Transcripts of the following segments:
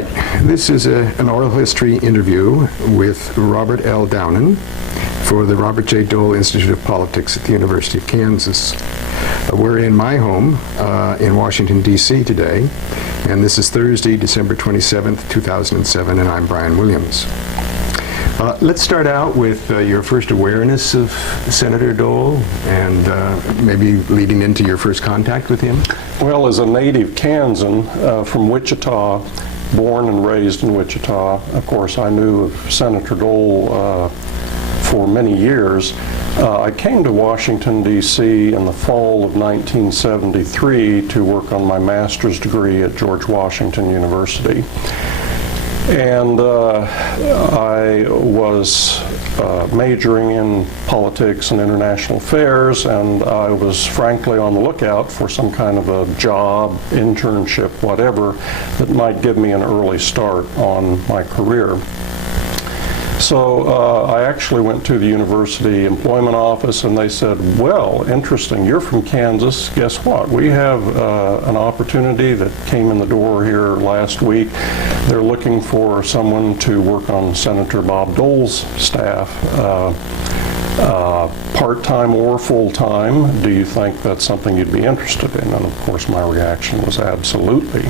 right, this is an oral history interview with Robert L. Downen for the Robert J. Dole Institute of Politics at the University of Kansas. We're in my home in Washington, D.C. today, and this is Thursday, December 27th, 2007, and I'm Brian Williams. Let's start out with your first awareness of Senator Dole and maybe leading into your first contact with him. Well, as a native Kansan from Wichita, born and raised in Wichita, of course I knew of Senator Dole for many years. I came to Washington, D.C. in the fall of 1973 to work on my master's degree at George Washington University. And I was majoring in politics and international affairs, and I was frankly on the lookout for some kind of a job, internship, whatever, that might give me an early start on my career. So I actually went to the university employment office, and they said, well, interesting, you're from Kansas. Guess what? We have an opportunity that came in the door here last week. They're looking for someone to work on Senator Bob Dole's staff, part-time or full-time. Do you think that's something you'd be interested in? And of course my reaction was absolutely.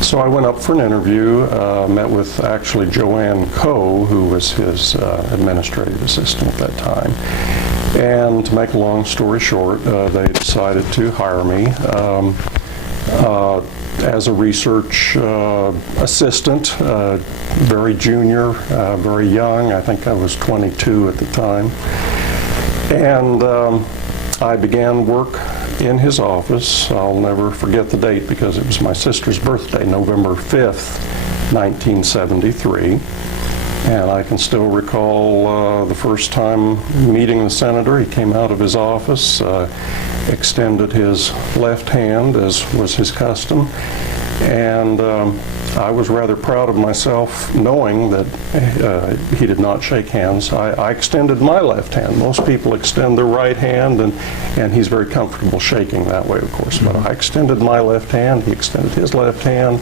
So I went up for an interview, met with actually Joanne Coe, who was his administrative assistant at that time. And to make a long story short, they decided to hire me as a research assistant, very junior, very young. I think I was 22 at the time. And I began work in his office. I'll never forget the date because it was my sister's birthday, November 5th, 1973. And I can still recall the first time meeting the senator. He came out of his office, extended his left hand, as was his custom, and I was rather proud of myself knowing that he did not shake hands. I extended my left hand. Most people extend their right hand, and he's very comfortable shaking that way, of course. But I extended my left hand, he extended his left hand,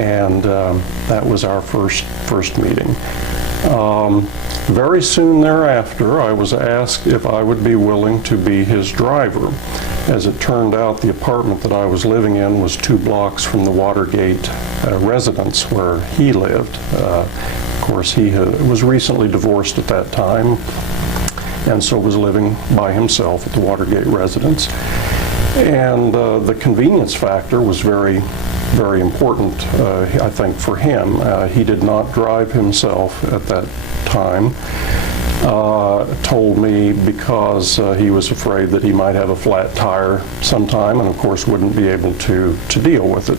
and that was our first meeting. Very soon thereafter, I was asked if I would be willing to be his driver. As it turned out, the apartment that I was living in was 2 blocks from the Watergate residence where he lived. Of course, he was recently divorced at that time, and so was living by himself at the Watergate residence. And the convenience factor was very important, I think, for him. He did not drive himself at that time. Told me because he was afraid that he might have a flat tire sometime, and of course wouldn't be able to deal with it.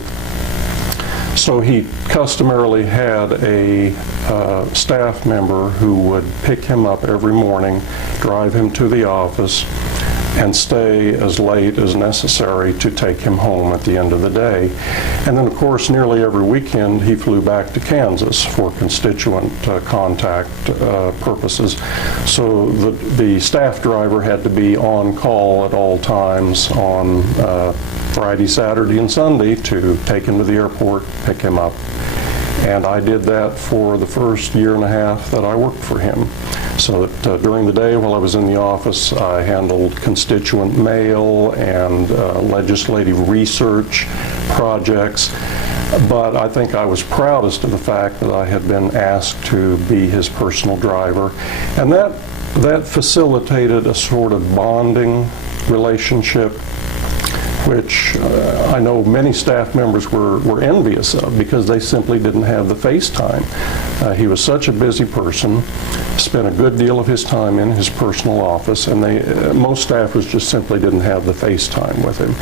So he customarily had a staff member who would pick him up every morning, drive him to the office, and stay as late as necessary to take him home at the end of the day. And then, of course, nearly every weekend he flew back to Kansas for constituent contact purposes. So the staff driver had to be on call at all times on Friday, Saturday, and Sunday to take him to the airport, pick him up. And I did that for the first year and a half that I worked for him. So that during the day while I was in the office, I handled constituent mail and legislative research projects. But I think I was proudest of the fact that I had been asked to be his personal driver. And that facilitated a sort of bonding relationship, which I know many staff members were envious of because they simply didn't have the face time. He was such a busy person, spent a good deal of his time in his personal office, and most staffers just simply didn't have the face time with him.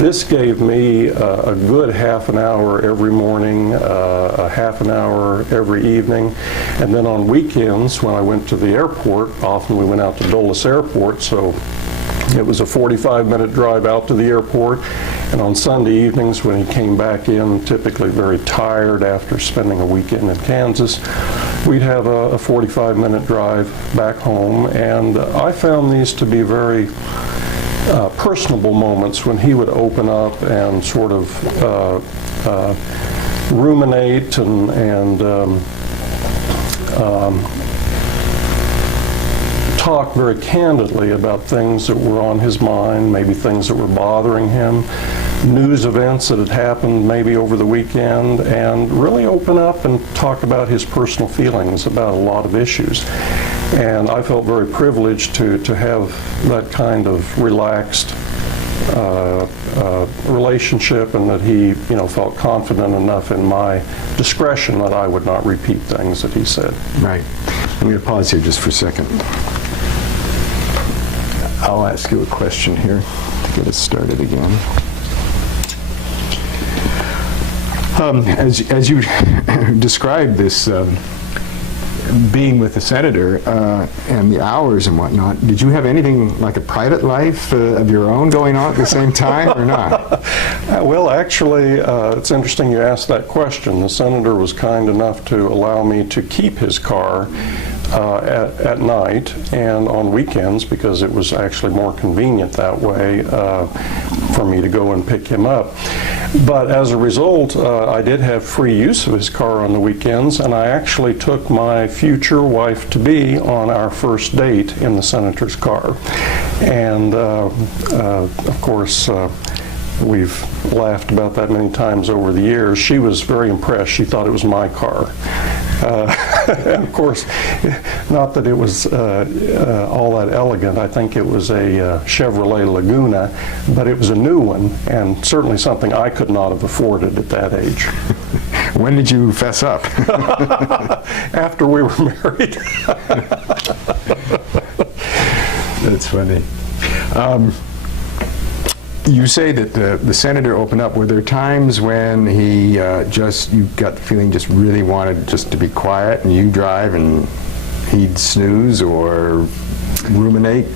This gave me a good half an hour every morning, a half an hour every evening, and then on weekends when I went to the airport, often we went out to Dulles Airport, so it was a 45-minute drive out to the airport, and on Sunday evenings when he came back in, typically very tired after spending a weekend in Kansas, we'd have a 45-minute drive back home, and I found these to be very personable moments when he would open up and sort of ruminate and talk very candidly about things that were on his mind, maybe things that were bothering him, news events that had happened maybe over the weekend, and really open up and talk about his personal feelings about a lot of issues. And I felt very privileged to have that kind of relaxed relationship, and that he, felt confident enough in my discretion that I would not repeat things that he said. Right. I'm going to pause here just for a second. I'll ask you a question here to get us started again. As you described this being with the senator and the hours and whatnot, did you have anything like a private life of your own going on at the same time, or not? Well, actually, it's interesting you asked that question. The senator was kind enough to allow me to keep his car at night and on weekends, because it was actually more convenient that way for me to go and pick him up. But as a result, I did have free use of his car on the weekends, and I actually took my future wife-to-be on our first date in the senator's car. And of course, we've laughed about that many times over the years. She was very impressed. She thought it was my car. And of course, not that it was all that elegant. I think it was a Chevrolet Laguna, but it was a new one, and certainly something I could not have afforded at that age. When did you fess up? After we were married. That's funny. You say that the senator opened up. Were there times when he you got the feeling just really wanted just to be quiet, and you drive and he'd snooze or ruminate?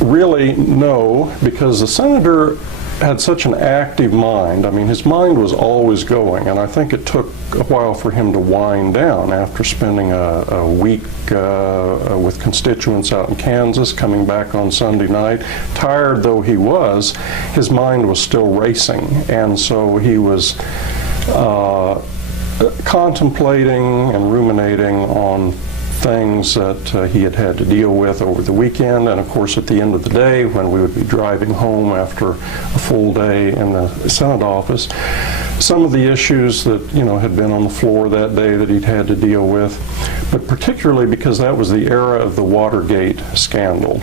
Really, no, because the senator had such an active mind. I mean, his mind was always going, and I think it took a while for him to wind down after spending a week with constituents out in Kansas, coming back on Sunday night. Tired though he was, his mind was still racing, and so he was contemplating and ruminating on things that he had to deal with over the weekend, and of course at the end of the day, when we would be driving home after a full day in the Senate office, some of the issues that had been on the floor that day that he'd had to deal with, but particularly because that was the era of the Watergate scandal.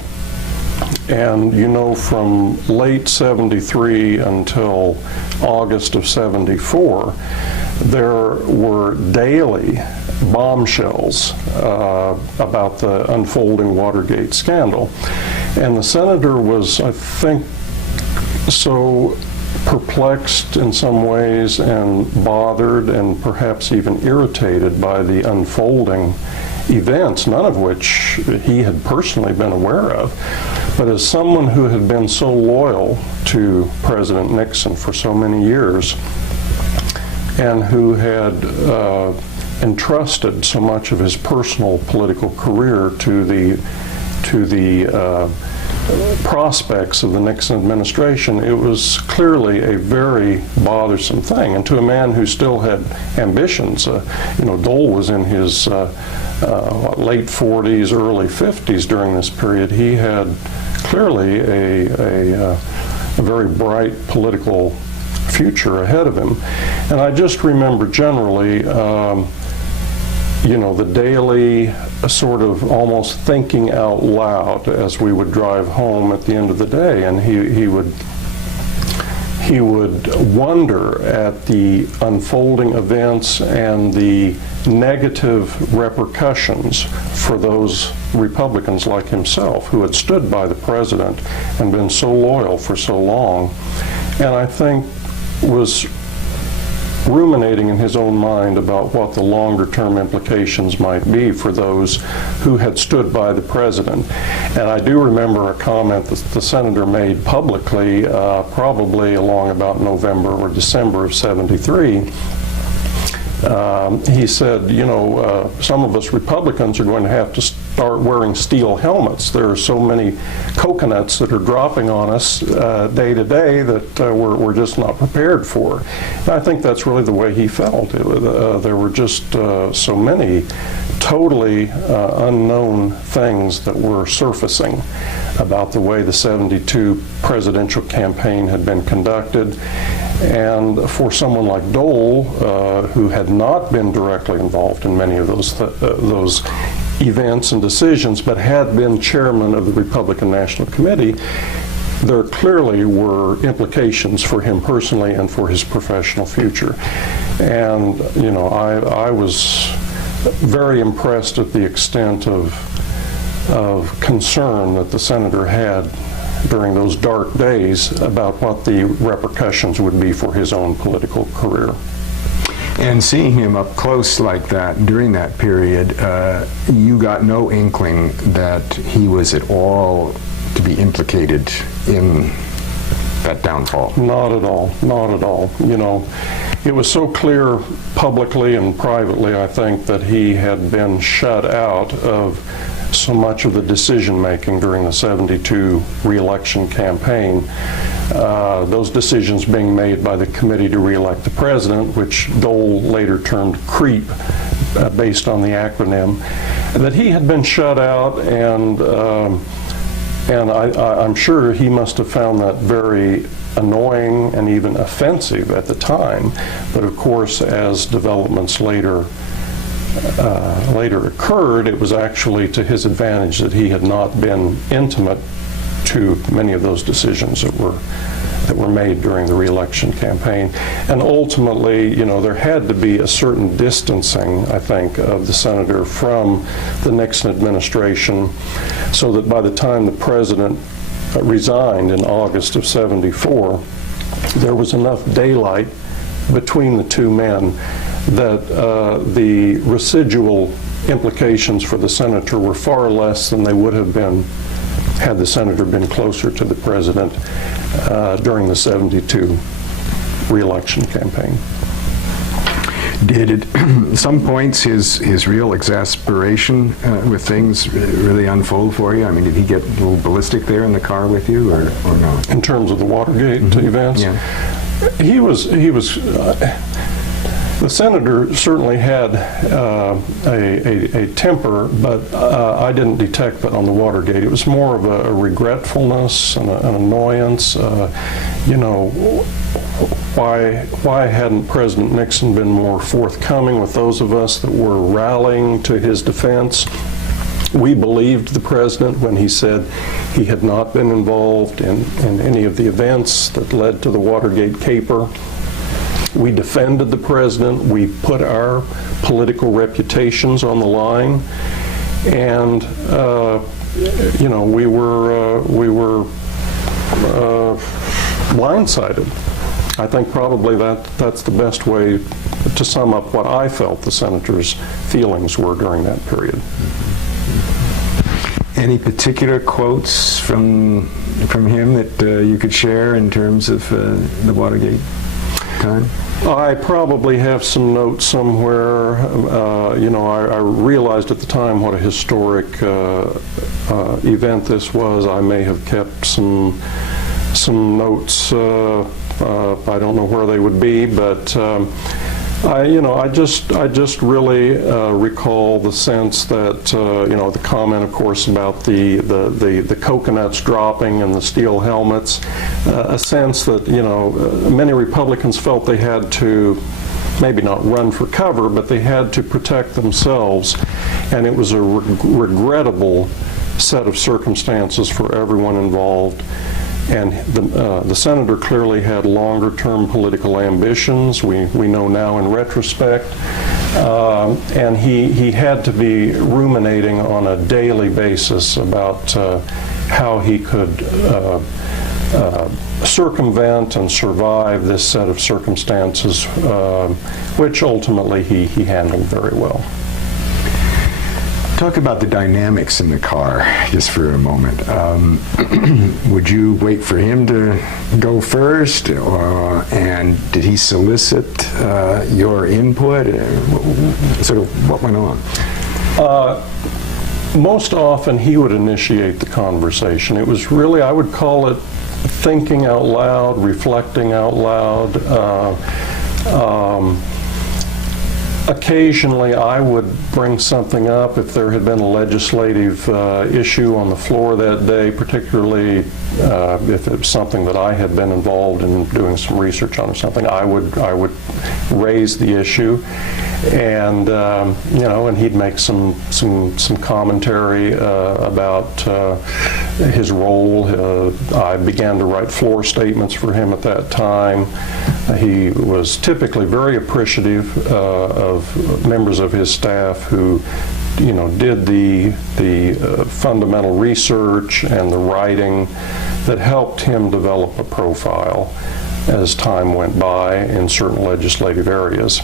And from late 73 until August of 74, there were daily bombshells about the unfolding Watergate scandal. And the senator was, I think, so perplexed in some ways and bothered and perhaps even irritated by the unfolding events, none of which he had personally been aware of. But as someone who had been so loyal to President Nixon for so many years, and who had entrusted so much of his personal political career to the prospects of the Nixon administration, it was clearly a very bothersome thing. And to a man who still had ambitions, Dole was in his late 40s, early 50s during this period. He had clearly a very bright political future ahead of him. And I just remember generally, the daily sort of almost thinking out loud as we would drive home at the end of the day, and he would wonder at the unfolding events and the negative repercussions for those Republicans like himself who had stood by the president and been so loyal for so long, and I think was ruminating in his own mind about what the longer term implications might be for those who had stood by the president. And I do remember a comment that the senator made publicly, probably along about November or December of 73, He said, some of us Republicans are going to have to start wearing steel helmets. There are so many coconuts that are dropping on us day to day that we're just not prepared for. And I think that's really the way he felt. There were just so many totally unknown things that were surfacing about the way the 72 presidential campaign had been conducted. And for someone like Dole, who had not been directly involved in many of those events and decisions, but had been chairman of the Republican National Committee, there clearly were implications for him personally and for his professional future. And, I was very impressed at the extent of concern that the senator had during those dark days about what the repercussions would be for his own political career. And seeing him up close like that during that period, you got no inkling that he was at all to be implicated in that downfall? Not at all. Not at all. It was so clear publicly and privately, I think, that he had been shut out of so much of the decision-making during the 72 re-election campaign. Those decisions being made by the Committee to Re-elect the President, which Dole later termed CREEP, based on the acronym, that he had been shut out, and I'm sure he must have found that very annoying and even offensive at the time. But of course, as developments later occurred, it was actually to his advantage that he had not been intimate to many of those decisions that were made during the re-election campaign. And ultimately, there had to be a certain distancing, I think, of the senator from the Nixon administration, so that by the time the president resigned in August of '74, there was enough daylight between the two men that the residual implications for the senator were far less than they would have been had the senator been closer to the president during the '72 re-election campaign. Did at some points his real exasperation with things really unfold for you? I mean, did he get a little ballistic there in the car with you, or no? In terms of the Watergate events? Yeah. He was the senator certainly had a temper, but I didn't detect that on the Watergate. It was more of a regretfulness and an annoyance. Why hadn't President Nixon been more forthcoming with those of us that were rallying to his defense? We believed the president when he said he had not been involved in any of the events that led to the Watergate caper. We defended the president. We put our political reputations on the line, and we were blindsided. I think probably that's the best way to sum up what I felt the senator's feelings were during that period. Any particular quotes from him that you could share in terms of the Watergate time? I probably have some notes somewhere. I realized at the time what a historic event this was. I may have kept some notes. I don't know where they would be, but I just really recall the sense that the comment, of course, about the coconuts dropping and the steel helmets, a sense that many Republicans felt they had to maybe not run for cover, but they had to protect themselves, and it was a regrettable set of circumstances for everyone involved. And the senator clearly had longer-term political ambitions. We know now in retrospect. And he had to be ruminating on a daily basis about how he could circumvent and survive this set of circumstances, which ultimately he handled very well. talk about the dynamics in the car just for a moment. Would you wait for him to go first, and did he solicit your input? Sort of what went on? Most often he would initiate the conversation. It was really, I would call it thinking out loud, reflecting out loud. Occasionally I would bring something up if there had been a legislative issue on the floor that day, particularly if it was something that I had been involved in doing some research on or something. I would raise the issue, and and he'd make some commentary about his role. I began to write floor statements for him at that time. He was typically very appreciative of members of his staff who, did the fundamental research and the writing that helped him develop a profile as time went by in certain legislative areas.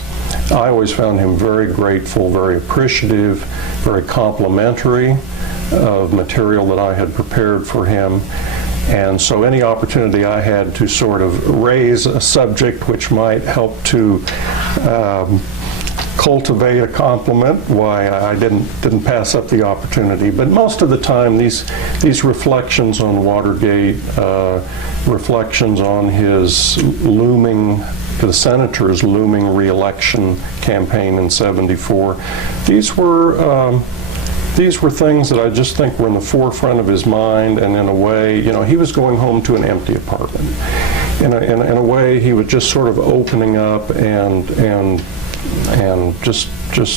I always found him very grateful, very appreciative, very complimentary of material that I had prepared for him. And so any opportunity I had to sort of raise a subject which might help to cultivate a compliment, why I didn't pass up the opportunity. But most of the time, these reflections on Watergate, reflections on the senator's looming re-election campaign in '74, these were things that I just think were in the forefront of his mind, and in a way, he was going home to an empty apartment. In a way, he was just sort of opening up and just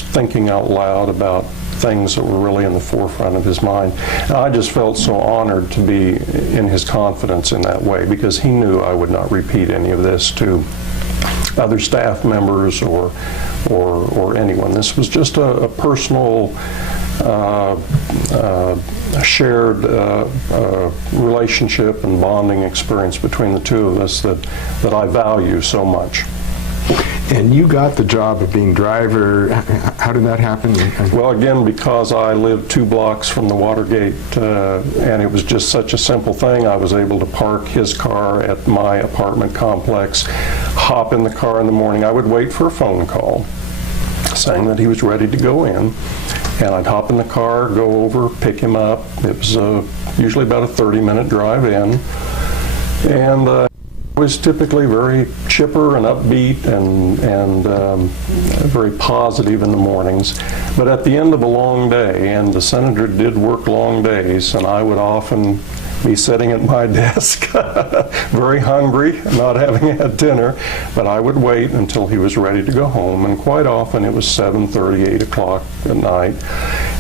thinking out loud about things that were really in the forefront of his mind. And I just felt so honored to be in his confidence in that way, because he knew I would not repeat any of this to other staff members or anyone. This was just a personal shared relationship and bonding experience between the two of us that I value so much. And you got the job of being driver. How did that happen? Well, again, because I lived 2 blocks from the Watergate, and it was just such a simple thing, I was able to park his car at my apartment complex, hop in the car in the morning. I would wait for a phone call saying that he was ready to go in, and I'd hop in the car, go over, pick him up. It was usually about a 30-minute drive in, and was typically very chipper and upbeat and very positive in the mornings. But at the end of a long day, and the senator did work long days, and I would often be sitting at my desk, very hungry, not having had dinner, but I would wait until he was ready to go home, and quite often it was 7:30, 8 o'clock at night.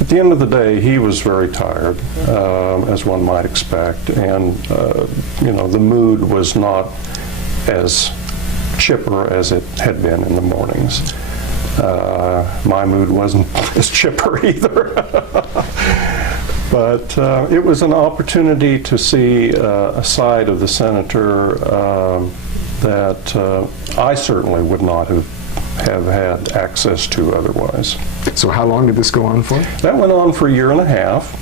At the end of the day, he was very tired, as one might expect, and the mood was not as chipper as it had been in the mornings. My mood wasn't as chipper either. But it was an opportunity to see a side of the senator that I certainly would not have had access to otherwise. So how long did this go on for? That went on for a year and a half,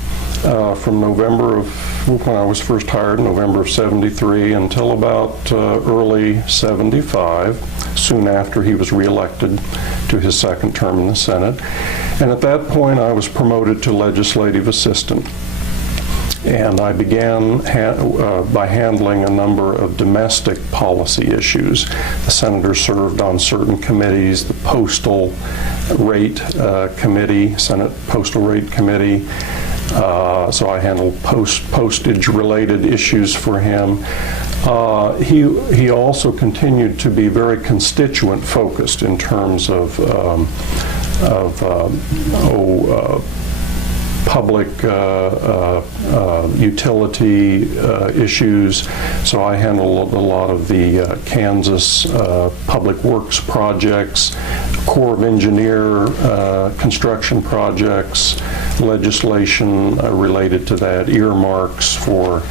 from November of, when I was first hired, November of '73, until about early '75, soon after he was reelected to his second term in the Senate. And at that point, I was promoted to legislative assistant. And I began by handling a number of domestic policy issues. The senator served on certain committees, the Postal Rate Committee, Senate Postal Rate Committee. So I handled postage-related issues for him. He also continued to be very constituent-focused in terms of public utility issues. So I handled a lot of the Kansas public works projects, Corps of Engineer construction projects, legislation related to that, earmarks for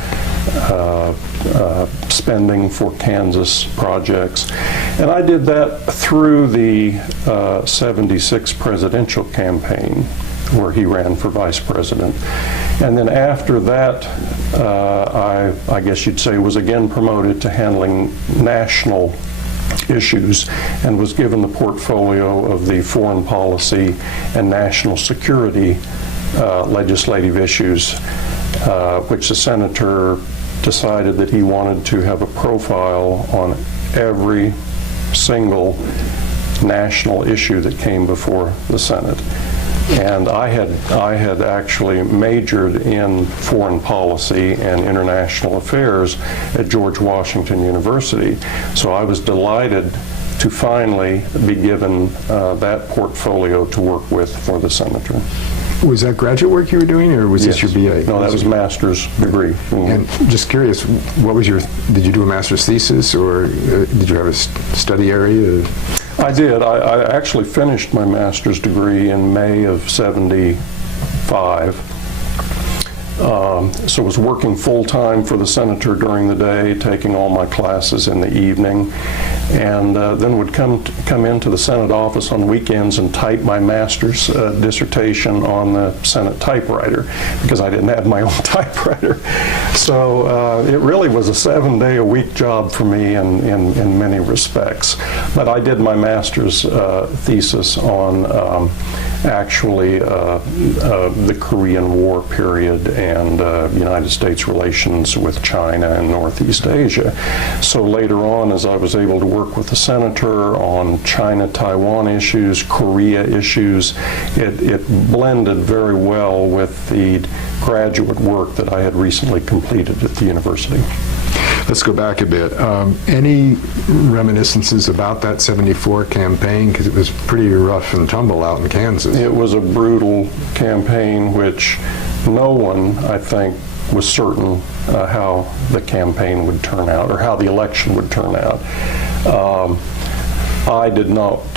spending for Kansas projects. And I did that through the '76 presidential campaign. where he ran for vice president. And then after that, I guess you'd say, was again promoted to handling national issues and was given the portfolio of the foreign policy and national security legislative issues, which the senator decided that he wanted to have a profile on every single national issue that came before the Senate. And I had actually majored in foreign policy and international affairs at George Washington University. So I was delighted to finally be given that portfolio to work with for the senator. Was that graduate work you were doing, or was this your BA? No, that was a master's degree. And just curious, what was did you do a master's thesis, or did you have a study area? I did. I actually finished my master's degree in May of '75. So I was working full-time for the senator during the day, taking all my classes in the evening, and then would come into the Senate office on weekends and type my master's dissertation on the Senate typewriter, because I didn't have my own typewriter. So it really was a 7-day-a-week job for me in many respects. But I did my master's thesis on actually the Korean War period and United States relations with China and Northeast Asia. So later on, as I was able to work with the senator on China-Taiwan issues, Korea issues, it blended very well with the graduate work that I had recently completed at the university. Let's go back a bit. Any reminiscences about that '74 campaign? Because it was pretty rough and tumble out in Kansas. It was a brutal campaign, which no one, I think, was certain how the campaign would turn out, or how the election would turn out. I did not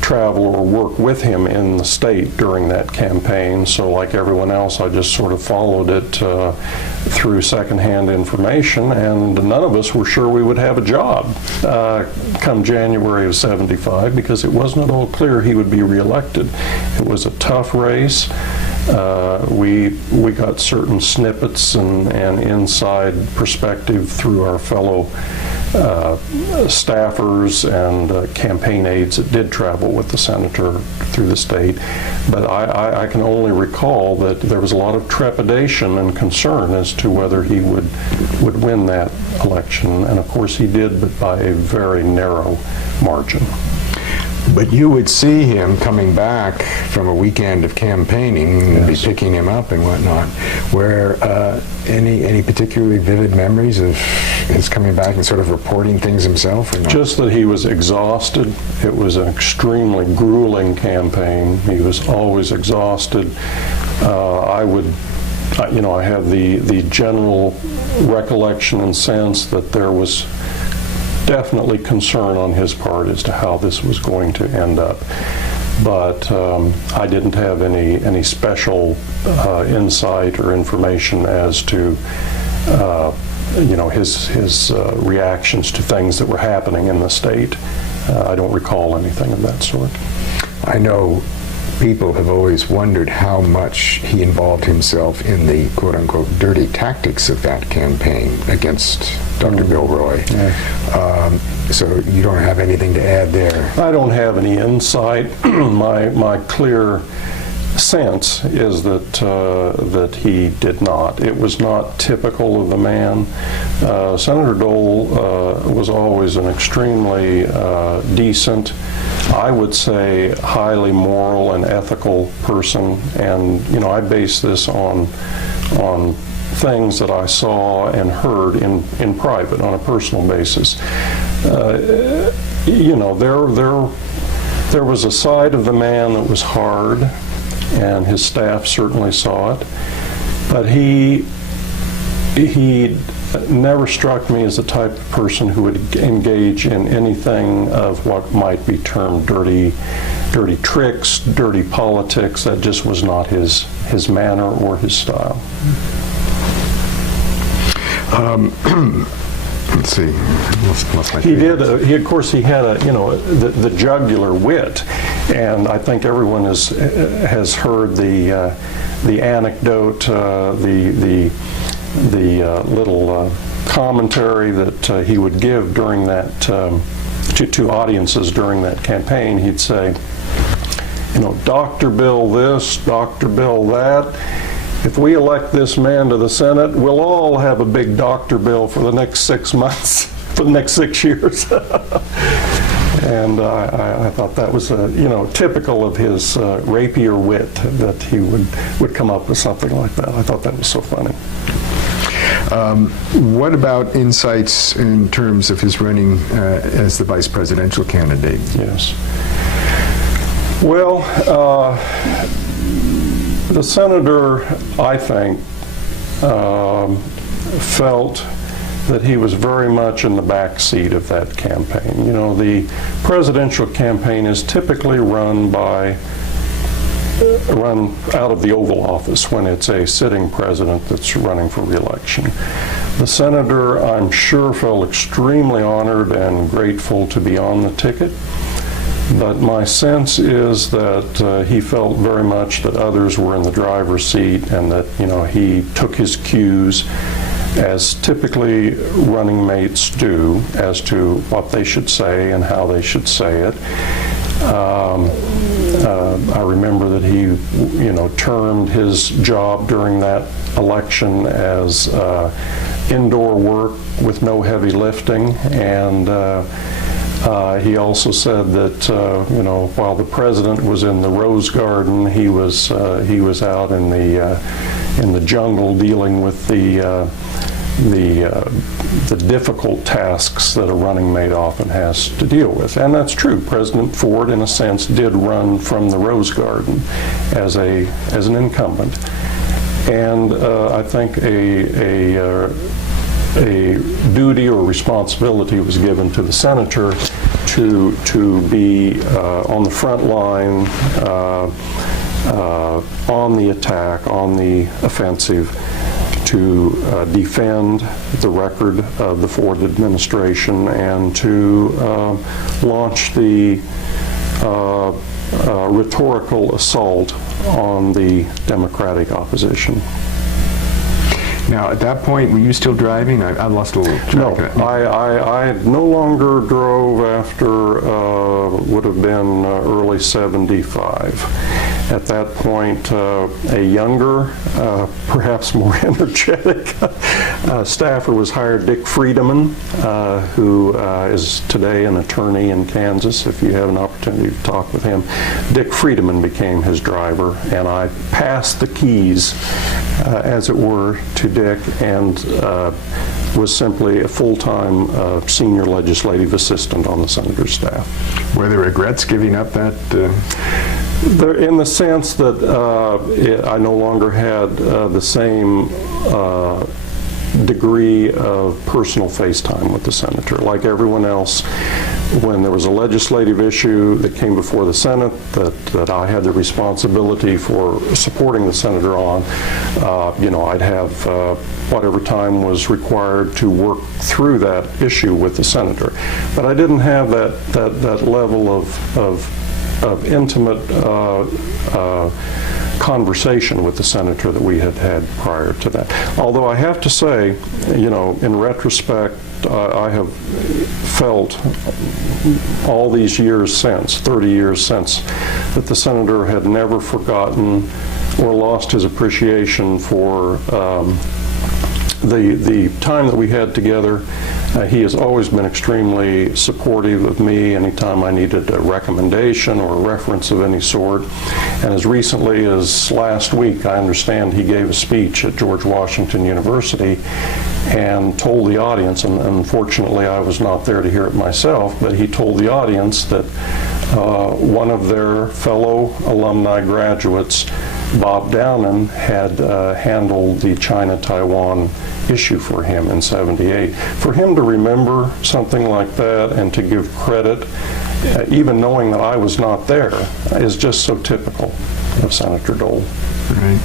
travel or work with him in the state during that campaign, so like everyone else, I just sort of followed it through secondhand information, and none of us were sure we would have a job come January of '75, because it wasn't at all clear he would be reelected. It was a tough race. We got certain snippets and inside perspective through our fellow staffers and campaign aides that did travel with the senator through the state. But I can only recall that there was a lot of trepidation and concern as to whether he would win that election. And of course he did, but by a very narrow margin. But you would see him coming back from a weekend of campaigning and be picking him up and whatnot. Where any particularly vivid memories of his coming back and sort of reporting things himself? Or not? Just that he was exhausted. It was an extremely grueling campaign. He was always exhausted. I have the general recollection and sense that there was definitely concern on his part as to how this was going to end up. But I didn't have any special insight or information as to his reactions to things that were happening in the state. I don't recall anything of that sort. I know people have always wondered how much he involved himself in the quote-unquote dirty tactics of that campaign against Dr. Bill Roy. Yeah. So you don't have anything to add there? I don't have any insight. My clear sense is that he did not. It was not typical of the man. Senator Dole was always an extremely decent, I would say highly moral and ethical person, and I base this on things that I saw and heard in private, on a personal basis. There was a side of the man that was hard, and his staff certainly saw it, but he never struck me as the type of person who would engage in anything of what might be termed dirty tricks, dirty politics. That just was not his manner or his style. Let's see. He had the jugular wit, And I think everyone has heard the anecdote, the little commentary that he would give during that to audiences during that campaign. He'd say, Dr. Bill this, Dr. Bill that. If we elect this man to the Senate, we'll all have a big doctor bill for the next 6 months, for the next 6 years. And I thought that was, typical of his rapier wit, that he would come up with something like that. I thought that was so funny. What about insights in terms of his running as the vice presidential candidate? Yes. Well, the senator, I think, felt that he was very much in the back seat of that campaign. The presidential campaign is typically run out of the Oval Office when it's a sitting president that's running for re-election. The senator, I'm sure, felt extremely honored and grateful to be on the ticket. But my sense is that he felt very much that others were in the driver's seat, and that he took his cues, as typically running mates do, as to what they should say and how they should say it. I remember that he, termed his job during that election as indoor work with no heavy lifting, and he also said that while the president was in the Rose Garden, he was out in the jungle dealing with the difficult tasks that a running mate often has to deal with. And that's true. President Ford, in a sense, did run from the Rose Garden as an incumbent. And I think a duty or responsibility was given to the senator to be on the front line, on the attack, on the offensive, to defend the record of the Ford administration, and to launch the rhetorical assault on the Democratic opposition. Now, at that point, were you still driving? I lost a little track of that. No, I no longer drove after would have been early '75. At that point, a younger, perhaps more energetic staffer was hired, Dick Friedemann, who is today an attorney in Kansas. If you have an opportunity to talk with him, Dick Friedemann became his driver, and I passed the keys, as it were, to Dick, and was simply a full-time senior legislative assistant on the senator's staff. Were there regrets giving up that? In the sense that I no longer had the same degree of personal face time with the senator. Like everyone else, when there was a legislative issue that came before the Senate that I had the responsibility for supporting the senator on, I'd have whatever time was required to work through that issue with the senator. But I didn't have that level of intimate conversation with the senator that we had had prior to that. Although I have to say, in retrospect, I have felt all these years since, 30 years since, that the senator had never forgotten or lost his appreciation for the time that we had together. He has always been extremely supportive of me anytime I needed a recommendation or a reference of any sort. And as recently as last week, I understand he gave a speech at George Washington University and told the audience, and unfortunately I was not there to hear it myself, but he told the audience that one of their fellow alumni graduates, Bob Downen, had handled the China-Taiwan issue for him in '78. For him to remember something like that and to give credit, even knowing that I was not there, is just so typical of Senator Dole. Right.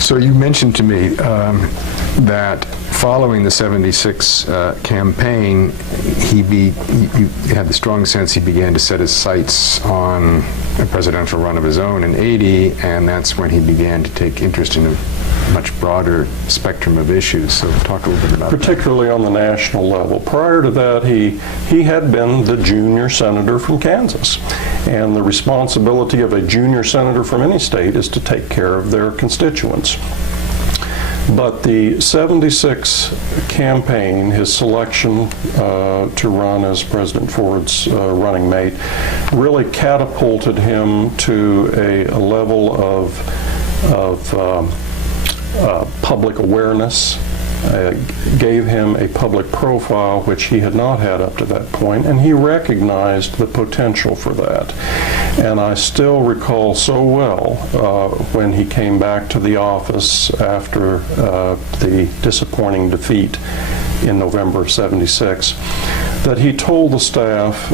So you mentioned to me that following the 76 campaign, you had the strong sense he began to set his sights on a presidential run of his own in 80, and that's when he began to take interest in a much broader spectrum of issues. So talk a little bit about particularly on the national level. Prior to that, he had been the junior senator from Kansas. And the responsibility of a junior senator from any state is to take care of their constituents. But the 76 campaign, his selection to run as President Ford's running mate, really catapulted him to a level of public awareness, gave him a public profile which he had not had up to that point, and he recognized the potential for that. And I still recall so well when he came back to the office after the disappointing defeat in November of '76, that he told the staff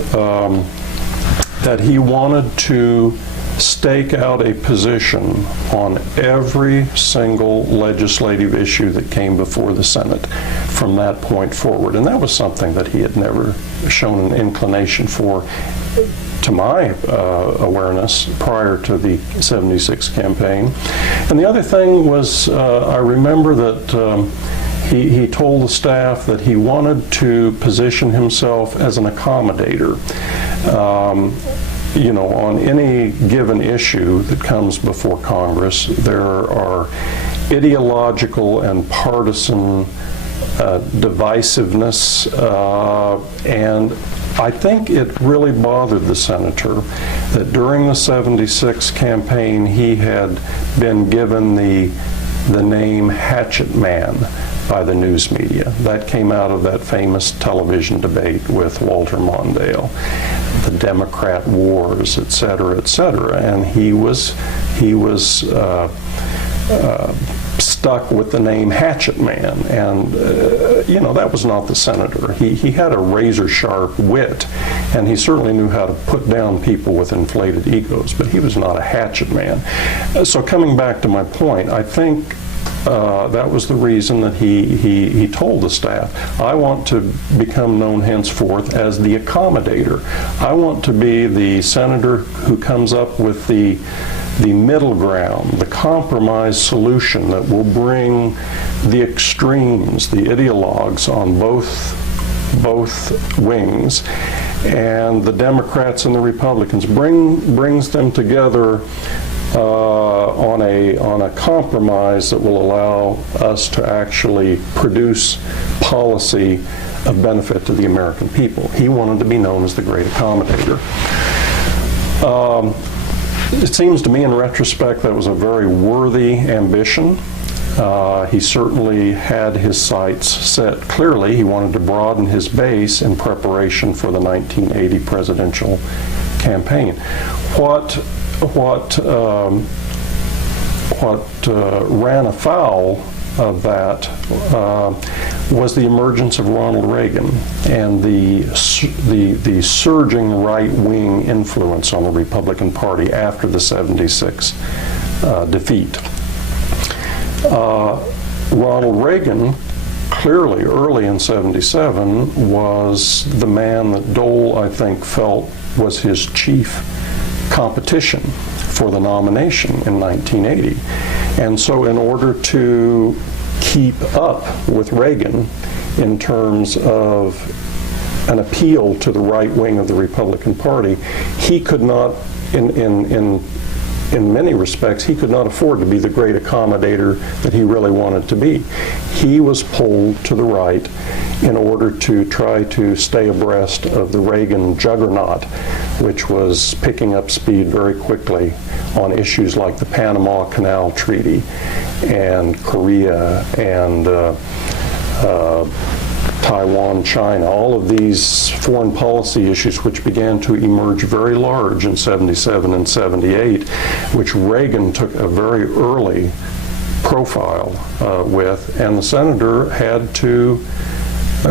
that he wanted to stake out a position on every single legislative issue that came before the Senate from that point forward. And that was something that he had never shown an inclination for, to my awareness, prior to the '76 campaign. And the other thing was, I remember that he told the staff that he wanted to position himself as an accommodator. You know, on any given issue that comes before Congress, there are ideological and partisan divisiveness, and I think it really bothered the senator that during the '76 campaign he had been given the name Hatchet Man by the news media. That came out of that famous television debate with Walter Mondale, the Democrat wars, et cetera, and he was stuck with the name Hatchet Man, and you know, that was not the senator. He had a razor-sharp wit, and he certainly knew how to put down people with inflated egos, but he was not a hatchet man. So coming back to my point, I think that was the reason that he told the staff, I want to become known henceforth as the accommodator. I want to be the senator who comes up with the middle ground, the compromise solution that will bring the extremes, the ideologues on both wings, and the Democrats and the Republicans, brings them together on a compromise that will allow us to actually produce policy of benefit to the American people. He wanted to be known as the great accommodator. It seems to me in retrospect that was a very worthy ambition. He certainly had his sights set clearly. He wanted to broaden his base in preparation for the 1980 presidential campaign. What ran afoul of that was the emergence of Ronald Reagan and the surging right-wing influence on the Republican Party after the '76 defeat. Ronald Reagan, clearly early in '77, was the man that Dole, I think, felt was his chief competition for the nomination in 1980. And so in order to keep up with Reagan in terms of an appeal to the right wing of the Republican Party, he could not, in many respects, he could not afford to be the great accommodator that he really wanted to be. He was pulled to the right in order to try to stay abreast of the Reagan juggernaut, which was picking up speed very quickly on issues like the Panama Canal Treaty and Korea and Taiwan, China, all of these foreign policy issues which began to emerge very large in '77 and '78, which Reagan took a very early profile with, and the senator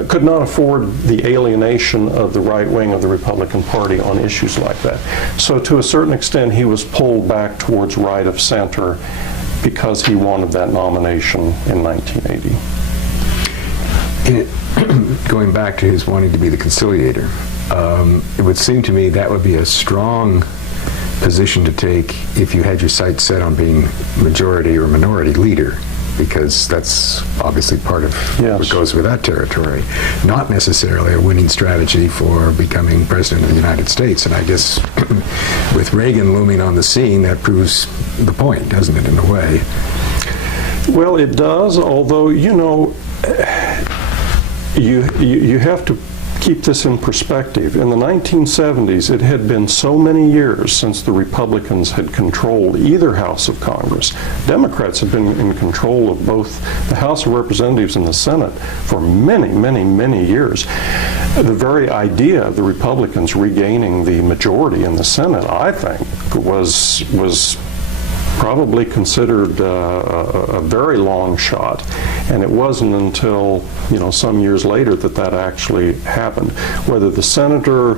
could not afford the alienation of the right wing of the Republican Party on issues like that. So to a certain extent, he was pulled back towards right of center because he wanted that nomination in 1980. Going back to his wanting to be the conciliator, it would seem to me that would be a strong position to take if you had your sights set on being majority or minority leader, because that's obviously part of what goes with that territory. Not necessarily a winning strategy for becoming president of the United States. And I guess with Reagan looming on the scene, that proves the point, doesn't it, in a way? Well, it does, although, you know, you have to keep this in perspective. In the 1970s, it had been so many years since the Republicans had controlled either House of Congress. Democrats had been in control of both the House of Representatives and the Senate for many, many, many years. The very idea of the Republicans regaining the majority in the Senate, I think, was probably considered a very long shot, and it wasn't until, you know, some years later that actually happened. Whether the senator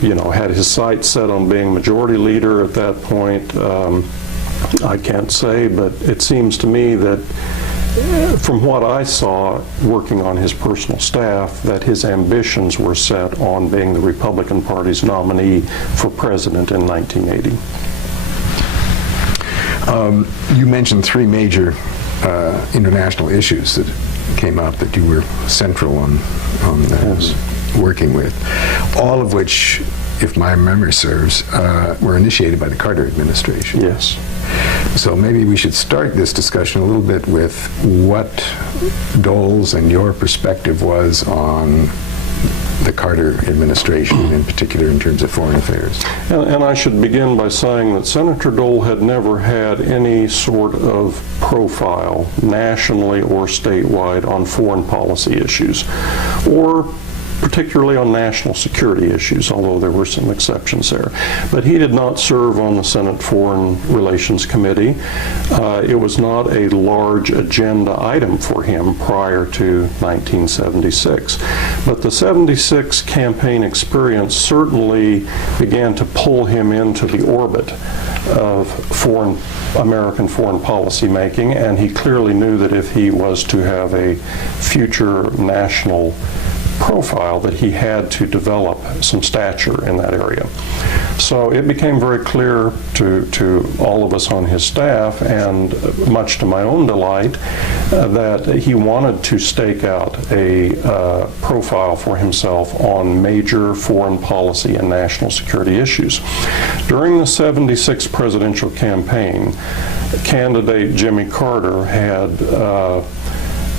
you know, had his sights set on being majority leader at that point, I can't say, but it seems to me that from what I saw working on his personal staff, that his ambitions were set on being the Republican Party's nominee for president in 1980. You mentioned three major international issues that came up that you were central on working with, all of which, if my memory serves, were initiated by the Carter administration. Yes. So maybe we should start this discussion a little bit with what Dole's and your perspective was on the Carter administration, in particular in terms of foreign affairs. And I should begin by saying that Senator Dole had never had any sort of profile, nationally or statewide, on foreign policy issues, or particularly on national security issues, although there were some exceptions there. But he did not serve on the Senate Foreign Relations Committee. It was not a large agenda item for him prior to 1976. But the 76 campaign experience certainly began to pull him into the orbit of American foreign policy making, and he clearly knew that if he was to have a future national profile, that he had to develop some stature in that area. So it became very clear to all of us on his staff, and much to my own delight, that he wanted to stake out a profile for himself on major foreign policy and national security issues. During the 76 presidential campaign, candidate Jimmy Carter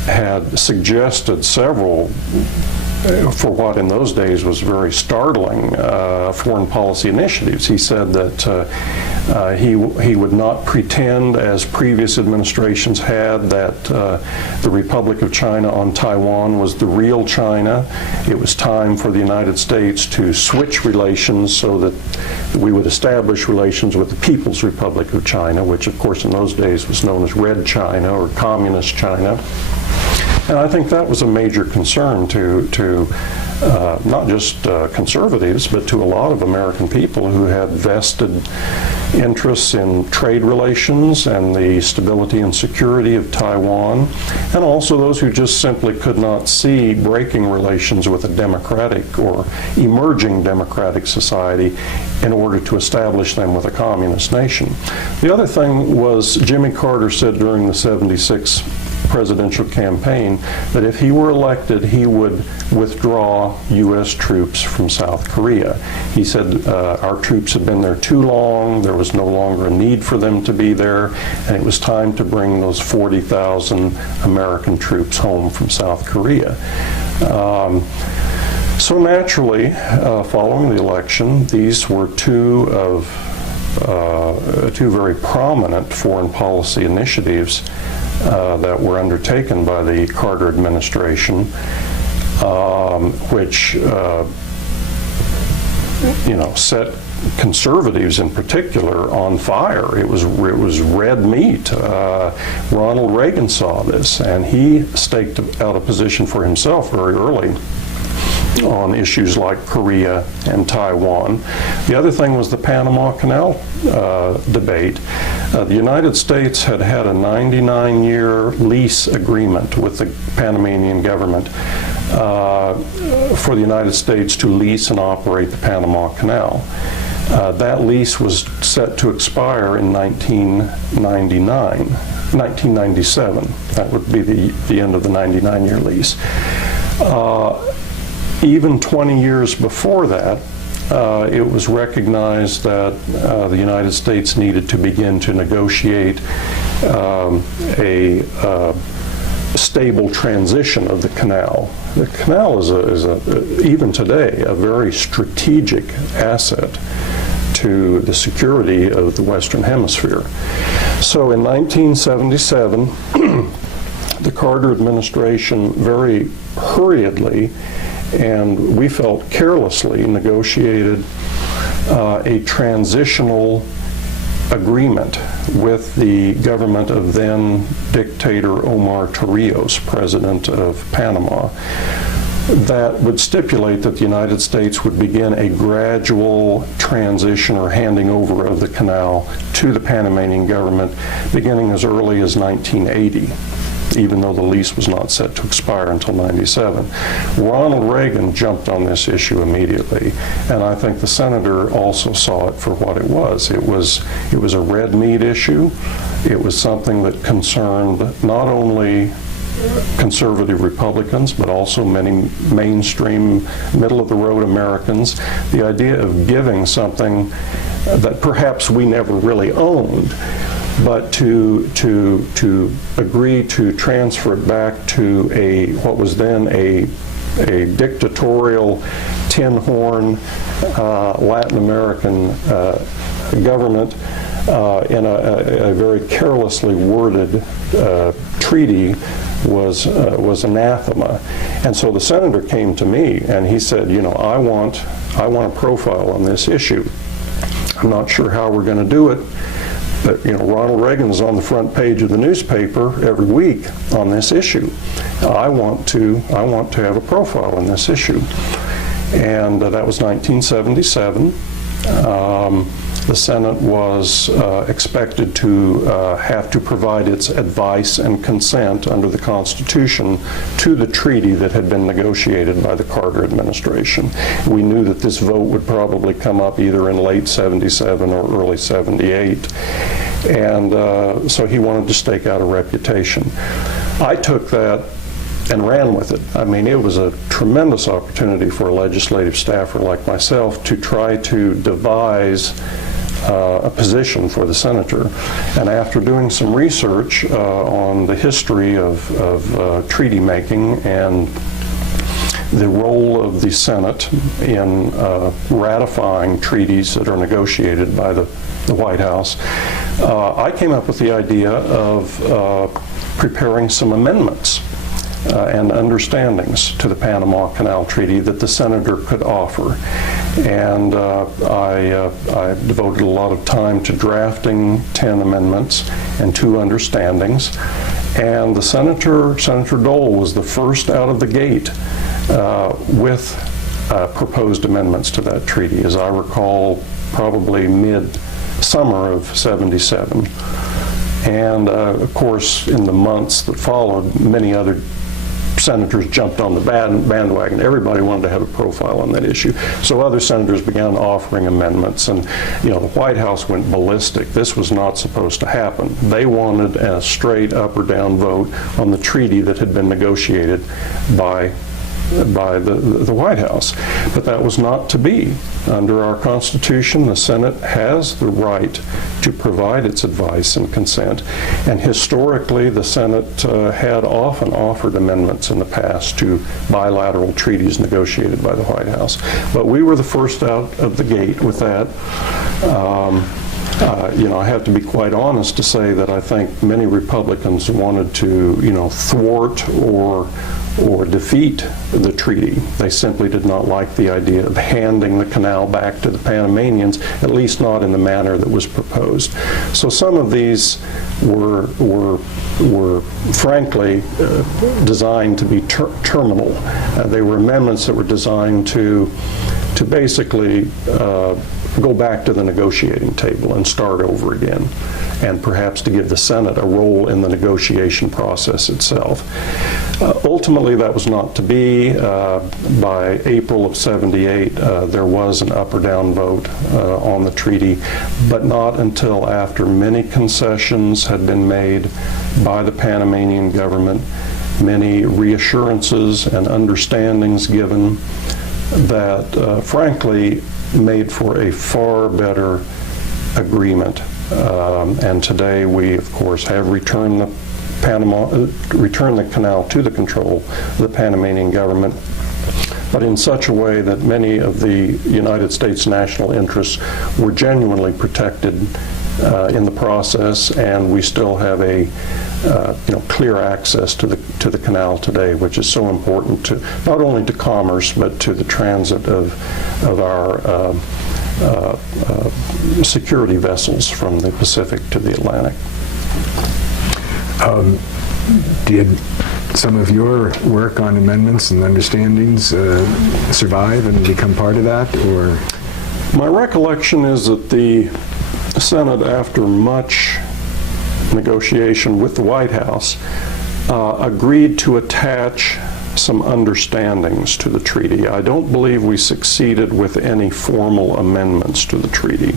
had suggested several, for what in those days was very startling, foreign policy initiatives. He said that he would not pretend, as previous administrations had, that the Republic of China on Taiwan was the real China. It was time for the United States to switch relations so that we would establish relations with the People's Republic of China, which of course in those days was known as Red China or Communist China. And I think that was a major concern to not just conservatives, but to a lot of American people who had vested interests in trade relations and the stability and security of Taiwan, and also those who just simply could not see breaking relations with a democratic or emerging democratic society in order to establish them with a communist nation. The other thing was, Jimmy Carter said during the 76 presidential campaign that if he were elected, he would withdraw U.S. troops from South Korea. He said our troops had been there too long, there was no longer a need for them to be there, and it was time to bring those 40,000 American troops home from South Korea. So naturally, following the election, these were two very prominent foreign policy initiatives that were undertaken by the Carter administration, which set conservatives in particular on fire. It was red meat. Ronald Reagan saw this, and he staked out a position for himself very early on issues like Korea and Taiwan. The other thing was the Panama Canal debate. The United States had had a 99-year lease agreement with the Panamanian government for the United States to lease and operate the Panama Canal. That lease was set to expire in 1997. That would be the end of the 99-year lease. Even 20 years before that, it was recognized that the United States needed to begin to negotiate a stable transition of the canal. The canal is even today, a very strategic asset to the security of the Western Hemisphere. So in 1977, the Carter administration very hurriedly, and we felt carelessly, negotiated a transitional agreement with the government of then dictator Omar Torrijos, president of Panama, that would stipulate that the United States would begin a gradual transition or handing over of the canal to the Panamanian government beginning as early as 1980. Even though the lease was not set to expire until 97. Ronald Reagan jumped on this issue immediately, and I think the senator also saw it for what it was. It was a red meat issue. It was something that concerned not only conservative Republicans, but also many mainstream, middle-of-the-road Americans. The idea of giving something that perhaps we never really owned, but to agree to transfer it back to what was then a dictatorial, tin-horn Latin American government in a very carelessly worded treaty was anathema. And so the senator came to me and he said, I want a profile on this issue. I'm not sure how we're going to do it. But Ronald Reagan's on the front page of the newspaper every week on this issue. I want to have a profile on this issue, and that was 1977. The Senate was expected to have to provide its advice and consent under the Constitution to the treaty that had been negotiated by the Carter administration. We knew that this vote would probably come up either in late 77 or early 78. And so he wanted to stake out a reputation. I took that and ran with it. I mean, it was a tremendous opportunity for a legislative staffer like myself to try to devise a position for the senator. And after doing some research on the history of treaty making and the role of the Senate in ratifying treaties that are negotiated by the White House, I came up with the idea of preparing some amendments and understandings to the Panama Canal Treaty that the senator could offer. And I devoted a lot of time to drafting 10 amendments and 2 understandings. And the Senator Dole was the first out of the gate with proposed amendments to that treaty, as I recall, probably mid-summer of 77. And of course, in the months that followed, many other senators jumped on the bandwagon. Everybody wanted to have a profile on that issue. So other senators began offering amendments, and the White House went ballistic. This was not supposed to happen. They wanted a straight up or down vote on the treaty that had been negotiated by the White House. But that was not to be. Under our Constitution, the Senate has the right to provide its advice and consent. And historically, the Senate had often offered amendments in the past to bilateral treaties negotiated by the White House. But we were the first out of the gate with that. I have to be quite honest to say that I think many Republicans wanted to, thwart or defeat the treaty. They simply did not like the idea of handing the canal back to the Panamanians, at least not in the manner that was proposed. So some of these were frankly designed to be terminal. They were amendments that were designed to basically go back to the negotiating table and start over again, and perhaps to give the Senate a role in the negotiation process itself. Ultimately, that was not to be. By April of '78, there was an up or down vote on the treaty, but not until after many concessions had been made by the Panamanian government, many reassurances and understandings given that, frankly, made for a far better agreement. And today we, of course, have returned the canal to the control of the Panamanian government, but in such a way that many of the United States national interests were genuinely protected in the process, and we still have a clear access to the canal today, which is so important to not only to commerce but to the transit of our security vessels from the Pacific to the Atlantic. Did some of your work on amendments and understandings survive and become part of that, or? My recollection is that the Senate, after much negotiation with the White House, agreed to attach some understandings to the treaty. I don't believe we succeeded with any formal amendments to the treaty.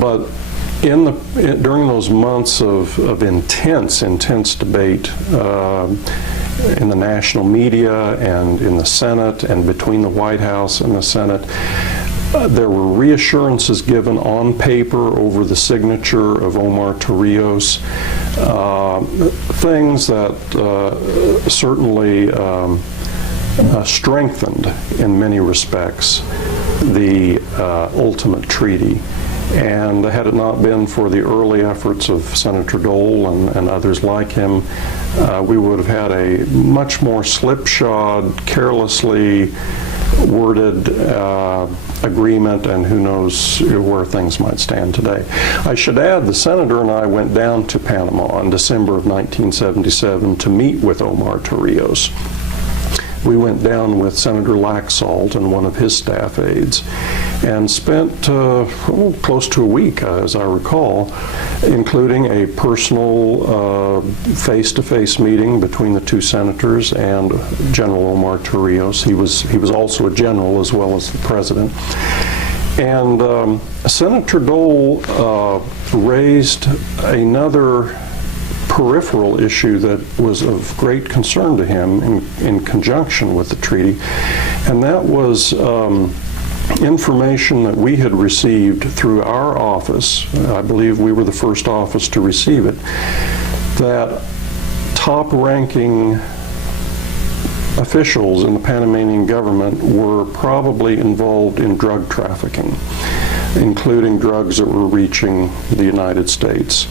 But during those months of intense debate in the national media and in the Senate and between the White House and the Senate, there were reassurances given on paper over the signature of Omar Torrijos, things that certainly strengthened in many respects the ultimate treaty. And had it not been for the early efforts of Senator Dole and others like him, we would have had a much more slipshod, carelessly worded agreement, and who knows where things might stand today. I should add, the Senator and I went down to Panama in December of 1977 to meet with Omar Torrijos. We went down with Senator Laxalt and one of his staff aides and spent close to a week, as I recall, including a personal face-to-face meeting between the two senators and General Omar Torrijos. He was also a general as well as the president. And Senator Dole raised another peripheral issue that was of great concern to him in conjunction with the treaty, and that was information that we had received through our office. I believe we were the first office to receive it, that top-ranking officials in the Panamanian government were probably involved in drug trafficking, including drugs that were reaching the United States.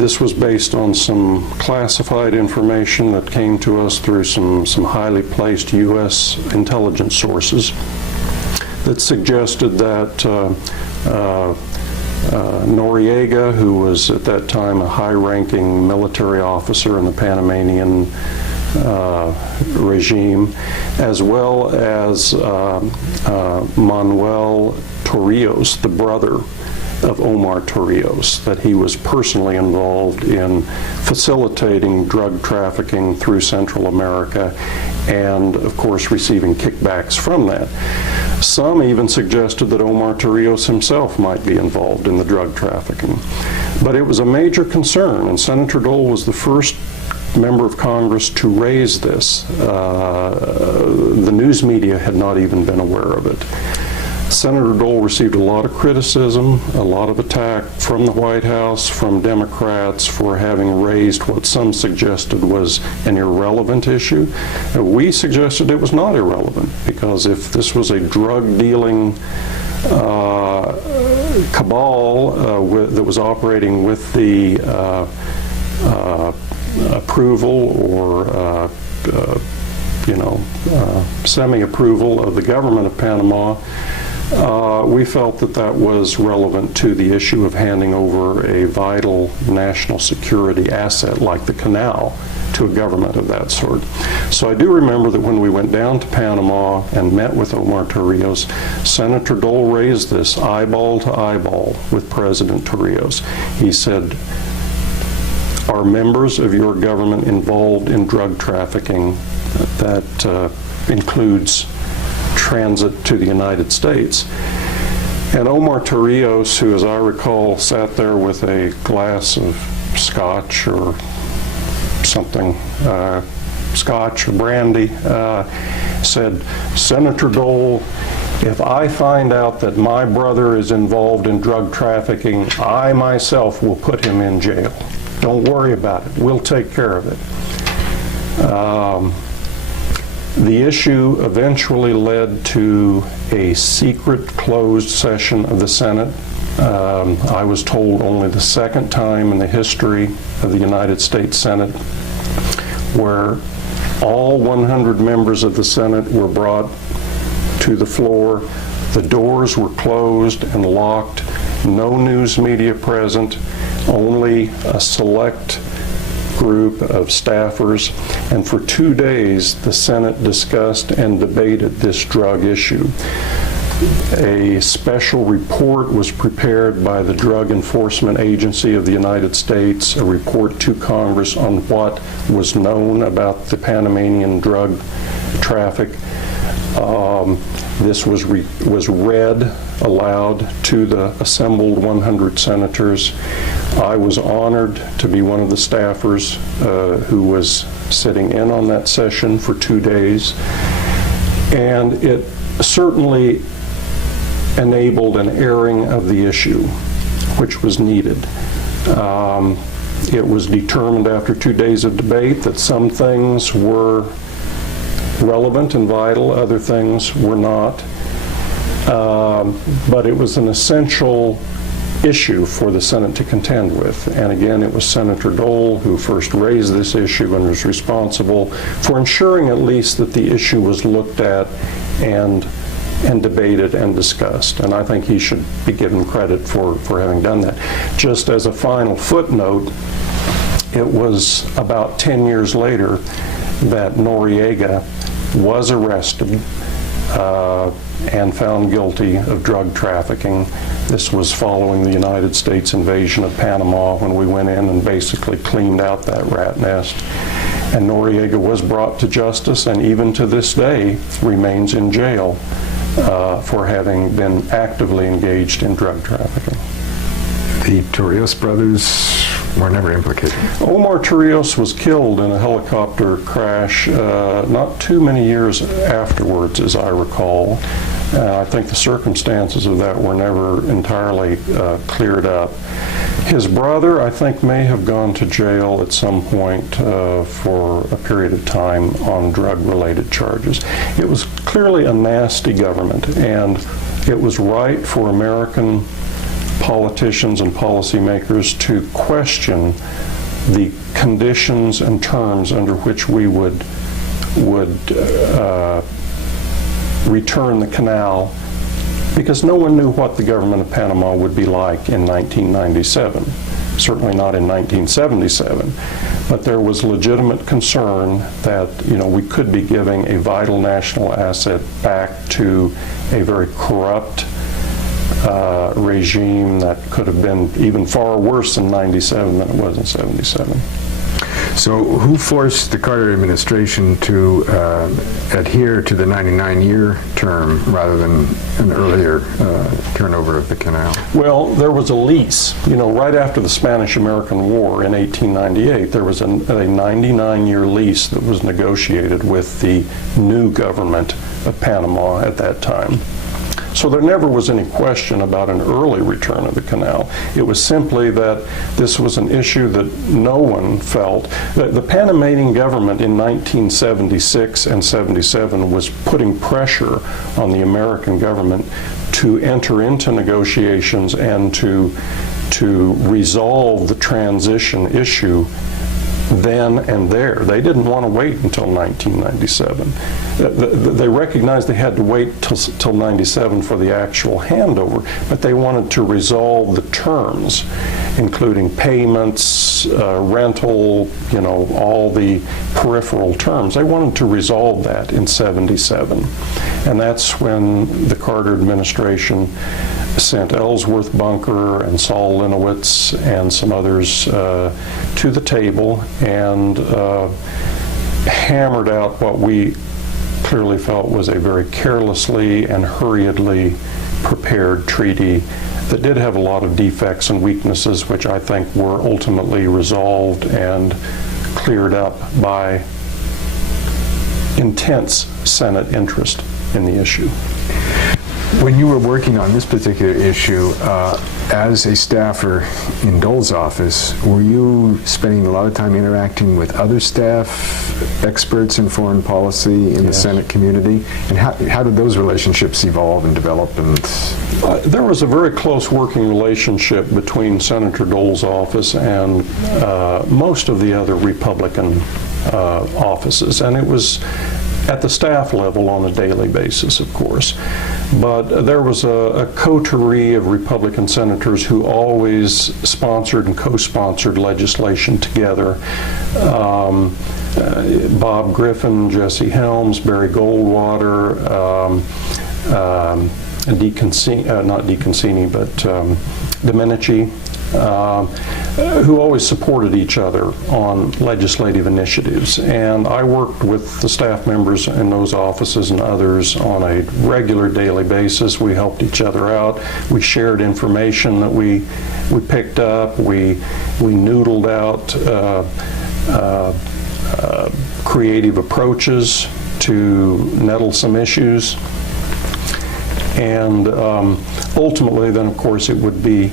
This was based on some classified information that came to us through some highly placed U.S. intelligence sources that suggested that Noriega, who was at that time a high-ranking military officer in the Panamanian regime, as well as Manuel Torrijos, the brother of Omar Torrijos, that he was personally involved in facilitating drug trafficking through Central America and, of course, receiving kickbacks from that. Some even suggested that Omar Torrijos himself might be involved in the drug trafficking. But it was a major concern, and Senator Dole was the first member of Congress to raise this. The news media had not even been aware of it. Senator Dole received a lot of criticism, a lot of attack from the White House, from Democrats, for having raised what some suggested was an irrelevant issue. We suggested it was not irrelevant, because if this was a drug-dealing cabal that was operating with the approval or semi-approval of the government of Panama, We felt that that was relevant to the issue of handing over a vital national security asset like the canal to a government of that sort. So I do remember that when we went down to Panama and met with Omar Torrijos, Senator Dole raised this eyeball to eyeball with President Torrijos. He said, "Are members of your government involved in drug trafficking that includes transit to the United States?" And Omar Torrijos, who, as I recall, sat there with a glass of scotch or something, scotch or brandy, said, "Senator Dole, if I find out that my brother is involved in drug trafficking, I myself will put him in jail. Don't worry about it. We'll take care of it." The issue eventually led to a secret closed session of the Senate. I was told only the second time in the history of the United States Senate where all 100 members of the Senate were brought to the floor. The doors were closed and locked, no news media present, only a select group of staffers, and for 2 days the Senate discussed and debated this drug issue. A special report was prepared by the Drug Enforcement Agency of the United States, a report to Congress on what was known about the Panamanian drug traffic. This was read aloud to the assembled 100 senators. I was honored to be one of the staffers who was sitting in on that session for 2 days. And it certainly enabled an airing of the issue, which was needed. It was determined after 2 days of debate that some things were relevant and vital, other things were not. But it was an essential issue for the Senate to contend with. And again, it was Senator Dole who first raised this issue and was responsible for ensuring at least that the issue was looked at and debated and discussed. And I think he should be given credit for having done that. Just as a final footnote, it was about 10 years later that Noriega was arrested and found guilty of drug trafficking. This was following the United States invasion of Panama, when we went in and basically cleaned out that rat nest. And Noriega was brought to justice, and even to this day remains in jail for having been actively engaged in drug trafficking. The Torrijos brothers were never implicated. Omar Torrijos was killed in a helicopter crash not too many years afterwards, as I recall. I think the circumstances of that were never entirely cleared up. His brother, I think, may have gone to jail at some point for a period of time on drug-related charges. It was clearly a nasty government, and it was right for American politicians and policymakers to question the conditions and terms under which we would return the canal, because no one knew what the government of Panama would be like in 1997, certainly not in 1977. But there was legitimate concern that, we could be giving a vital national asset back to a very corrupt regime that could have been even far worse in 97 than it was in 77. So who forced the Carter administration to adhere to the 99-year term rather than an earlier turnover of the canal? Well, there was a lease. Right after the Spanish-American War in 1898, there was a 99-year lease that was negotiated with the new government of Panama at that time. So there never was any question about an early return of the canal. It was simply that this was an issue that no one felt. The Panamanian government in 1976 and 77 was putting pressure on the American government to enter into negotiations and to resolve the transition issue then and there. They didn't want to wait until 1997. They recognized they had to wait till 97 for the actual handover, but they wanted to resolve the terms, including payments, rental, all the peripheral terms. They wanted to resolve that in 77. And that's when the Carter administration sent Ellsworth Bunker and Saul Linowitz and some others to the table and hammered out what we clearly felt was a very carelessly and hurriedly prepared treaty that did have a lot of defects and weaknesses, which I think were ultimately resolved and cleared up by intense Senate interest in the issue. When you were working on this particular issue, as a staffer in Dole's office, were you spending a lot of time interacting with other staff, experts in foreign policy in the Senate community? And how did those relationships evolve and develop? There was a very close working relationship between Senator Dole's office and most of the other Republican offices, and it was at the staff level on a daily basis, of course. But there was a coterie of Republican senators who always sponsored and co-sponsored legislation together. Bob Griffin, Jesse Helms, Barry Goldwater, Domenici, who always supported each other on legislative initiatives. And I worked with the staff members in those offices and others on a regular daily basis. We helped each other out. We shared information that we picked up. We noodled out creative approaches to nettlesome issues. And ultimately, then, of course, it would be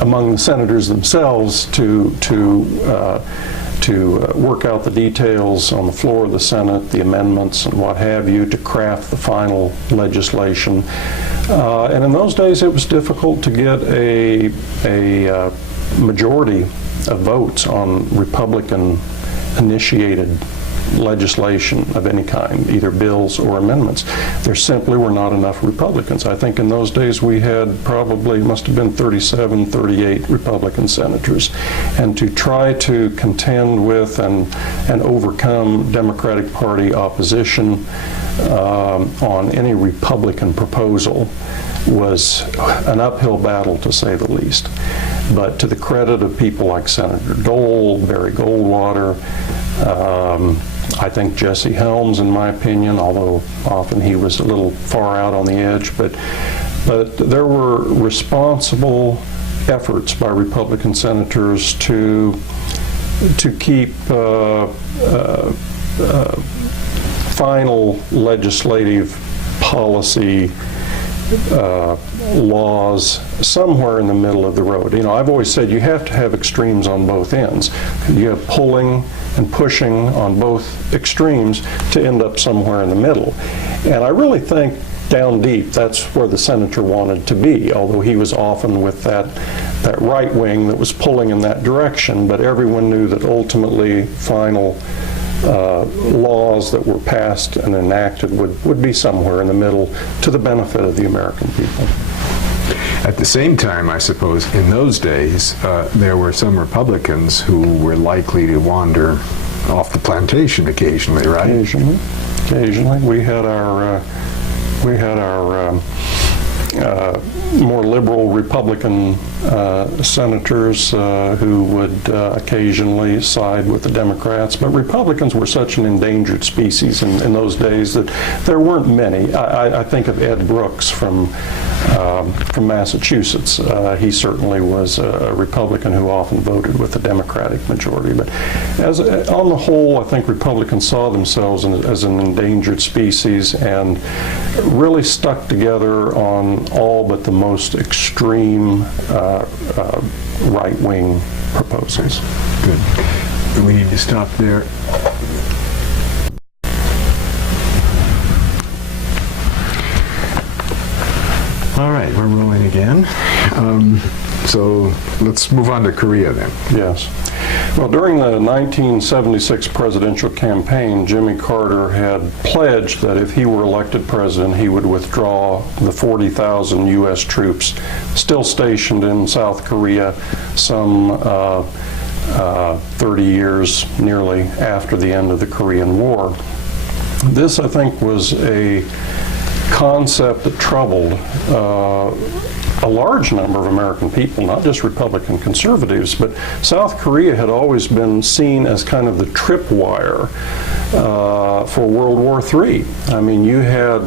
among the senators themselves to work out the details on the floor of the Senate, the amendments and what have you, to craft the final legislation. And in those days, it was difficult to get a majority of votes on Republican-initiated legislation of any kind, either bills or amendments. There simply were not enough Republicans. I think in those days we had probably, must have been 37, 38 Republican senators. And to try to contend with and overcome Democratic Party opposition on any Republican proposal was an uphill battle, to say the least. But to the credit of people like Senator Dole, Barry Goldwater, I think Jesse Helms, in my opinion, although often he was a little far out on the edge, but there were responsible efforts by Republican senators to keep final legislative policy laws somewhere in the middle of the road. I've always said you have to have extremes on both ends. You have pulling and pushing on both extremes to end up somewhere in the middle. And I really think down deep that's where the senator wanted to be, although he was often with that right wing that was pulling in that direction. But everyone knew that ultimately final laws that were passed and enacted would be somewhere in the middle to the benefit of the American people. At the same time, I suppose, in those days, there were some Republicans who were likely to wander off the plantation occasionally, right? Occasionally. We had our more liberal Republican senators who would occasionally side with the Democrats, but Republicans were such an endangered species in those days that there weren't many. I think of Ed Brooks from Massachusetts. He certainly was a Republican who often voted with the Democratic majority. But on the whole, I think Republicans saw themselves as an endangered species and really stuck together on all but the most extreme right-wing proposals. Good. We need to stop there. All right, we're rolling again. So let's move on to Korea then. Yes. Well, during the 1976 presidential campaign, Jimmy Carter had pledged that if he were elected president, he would withdraw the 40,000 U.S. troops still stationed in South Korea some 30 years nearly after the end of the Korean War. This, I think, was a concept that troubled a large number of American people, not just Republican conservatives, but South Korea had always been seen as kind of the tripwire for World War III. I mean, you had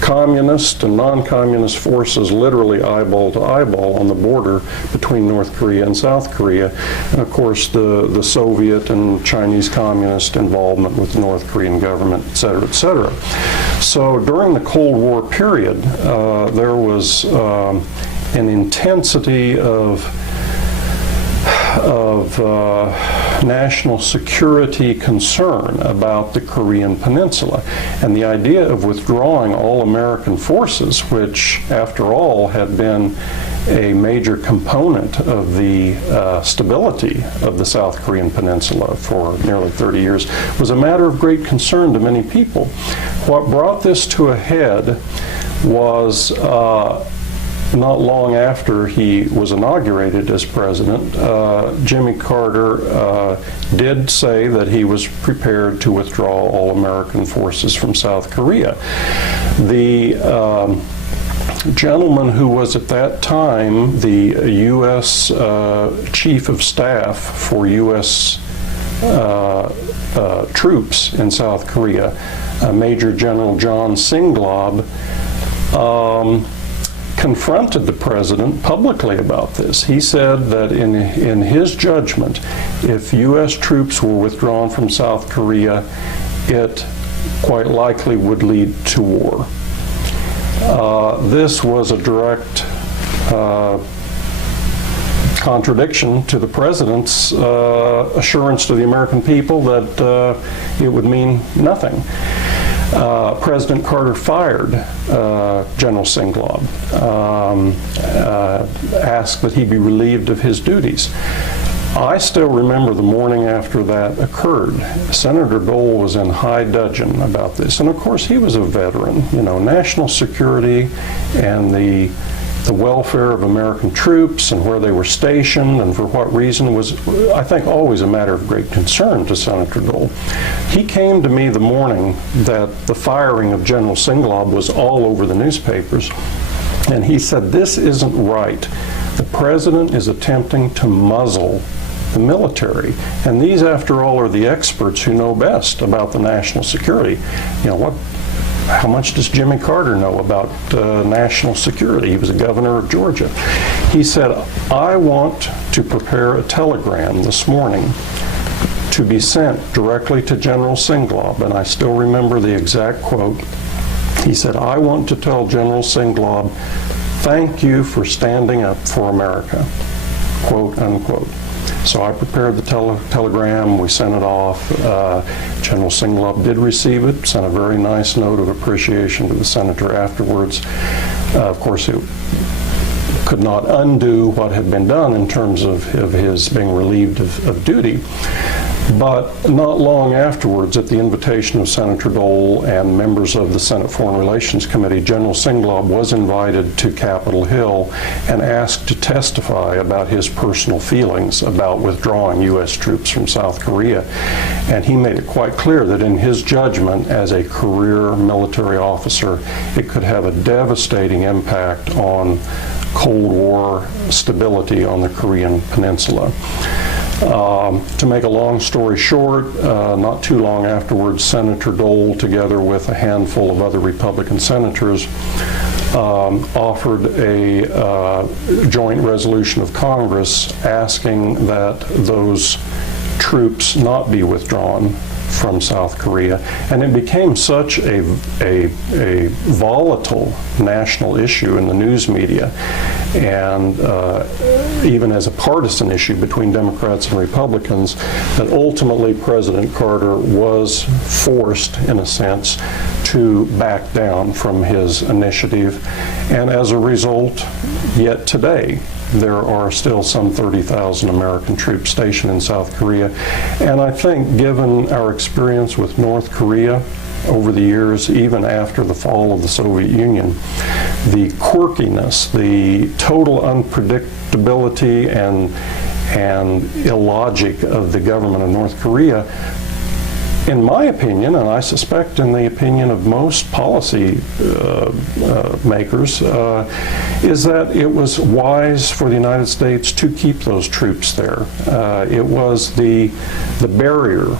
communist and non-communist forces literally eyeball to eyeball on the border between North Korea and South Korea. And of course, the Soviet and Chinese communist involvement with the North Korean government, et cetera, et cetera. So during the Cold War period, there was an intensity of national security concern about the Korean Peninsula. And the idea of withdrawing all American forces, which, after all, had been a major component of the stability of the South Korean Peninsula for nearly 30 years, was a matter of great concern to many people. What brought this to a head was not long after he was inaugurated as president, Jimmy Carter did say that he was prepared to withdraw all American forces from South Korea. The gentleman who was at that time the U.S. Chief of Staff for U.S. Troops in South Korea, Major General John Singlaub, confronted the president publicly about this. He said that in his judgment, if U.S. troops were withdrawn from South Korea, it quite likely would lead to war. This was a direct contradiction to the president's assurance to the American people that it would mean nothing. President Carter fired General Singlaub, asked that he be relieved of his duties. I still remember the morning after that occurred. Senator Dole was in high dudgeon about this. And of course, he was a veteran. You know, national security and the welfare of American troops and where they were stationed and for what reason was, I think, always a matter of great concern to Senator Dole. He came to me the morning that the firing of General Singlaub was all over the newspapers, and he said, "This isn't right. The president is attempting to muzzle the military, and these, after all, are the experts who know best about the national security. You know, how much does Jimmy Carter know about national security? He was a governor of Georgia." He said, "I want to prepare a telegram this morning to be sent directly to General Singlaub," and I still remember the exact quote. He said, "I want to tell General Singlaub, thank you for standing up for America," quote unquote. So I prepared the telegram, we sent it off. General Singlaub did receive it, sent a very nice note of appreciation to the senator afterwards. Of course, it could not undo what had been done in terms of his being relieved of duty. But not long afterwards, at the invitation of Senator Dole and members of the Senate Foreign Relations Committee, General Singlaub was invited to Capitol Hill and asked to testify about his personal feelings about withdrawing U.S. troops from South Korea. And he made it quite clear that in his judgment, as a career military officer, it could have a devastating impact on Cold War stability on the Korean Peninsula. To make a long story short, not too long afterwards, Senator Dole, together with a handful of other Republican senators, offered a joint resolution of Congress asking that those troops not be withdrawn from South Korea, and it became such a volatile national issue in the news media, and even as a partisan issue between Democrats and Republicans, that ultimately President Carter was forced, in a sense, to back down from his initiative, and as a result, yet today, there are still some 30,000 American troops stationed in South Korea. And I think, given our experience with North Korea over the years, even after the fall of the Soviet Union, the quirkiness, the total unpredictability and illogic of the government of North Korea, in my opinion, and I suspect in the opinion of most policy makers, is that it was wise for the United States to keep those troops there. It was the barrier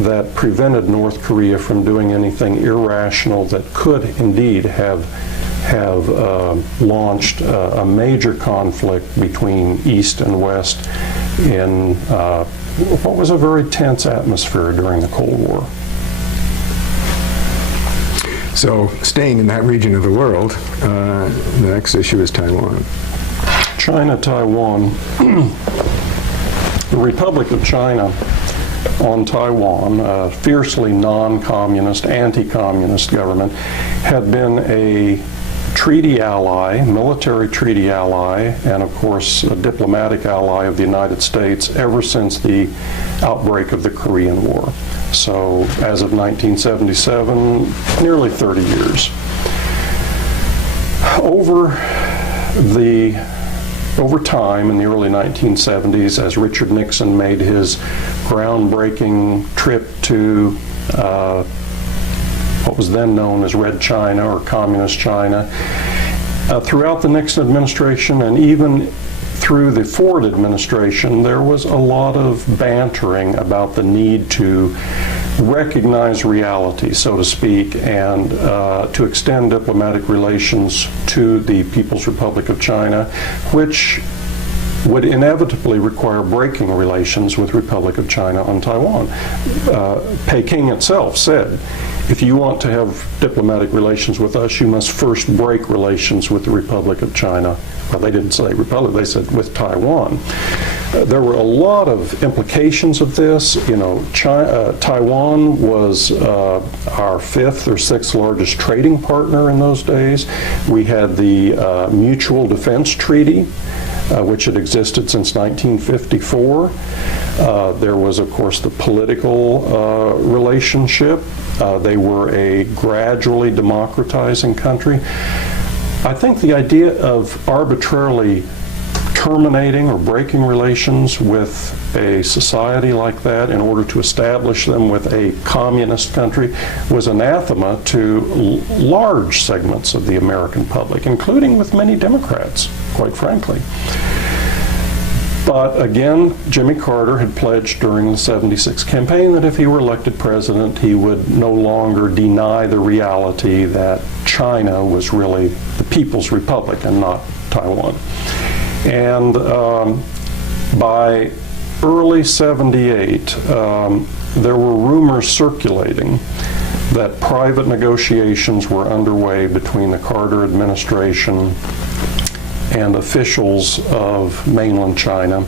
that prevented North Korea from doing anything irrational that could indeed have launched a major conflict between East and West in what was a very tense atmosphere during the Cold War. So, staying in that region of the world, the next issue is Taiwan. China, Taiwan. The Republic of China on Taiwan, a fiercely non-communist, anti-communist government, had been a treaty ally, military treaty ally, and of course a diplomatic ally of the United States ever since the outbreak of the Korean War. So as of 1977, nearly 30 years. Over time, in the early 1970s, as Richard Nixon made his groundbreaking trip to what was then known as Red China or Communist China, throughout the Nixon administration and even through the Ford administration, there was a lot of bantering about the need to recognize reality, so to speak, and to extend diplomatic relations to the People's Republic of China, which would inevitably require breaking relations with Republic of China on Taiwan. Peking itself said, if you want to have diplomatic relations with us, you must first break relations with the Republic of China. Well, they didn't say Republic, they said with Taiwan. There were a lot of implications of this. You know, Taiwan was our fifth or sixth largest trading partner in those days. We had the Mutual Defense Treaty, which had existed since 1954. There was, of course, the political relationship. They were a gradually democratizing country. I think the idea of arbitrarily terminating or breaking relations with a society like that in order to establish them with a communist country was anathema to large segments of the American public, including with many Democrats, quite frankly. But again, Jimmy Carter had pledged during the '76 campaign that if he were elected president, he would no longer deny the reality that China was really the People's Republic and not Taiwan. And by early '78, there were rumors circulating that private negotiations were underway between the Carter administration and officials of mainland China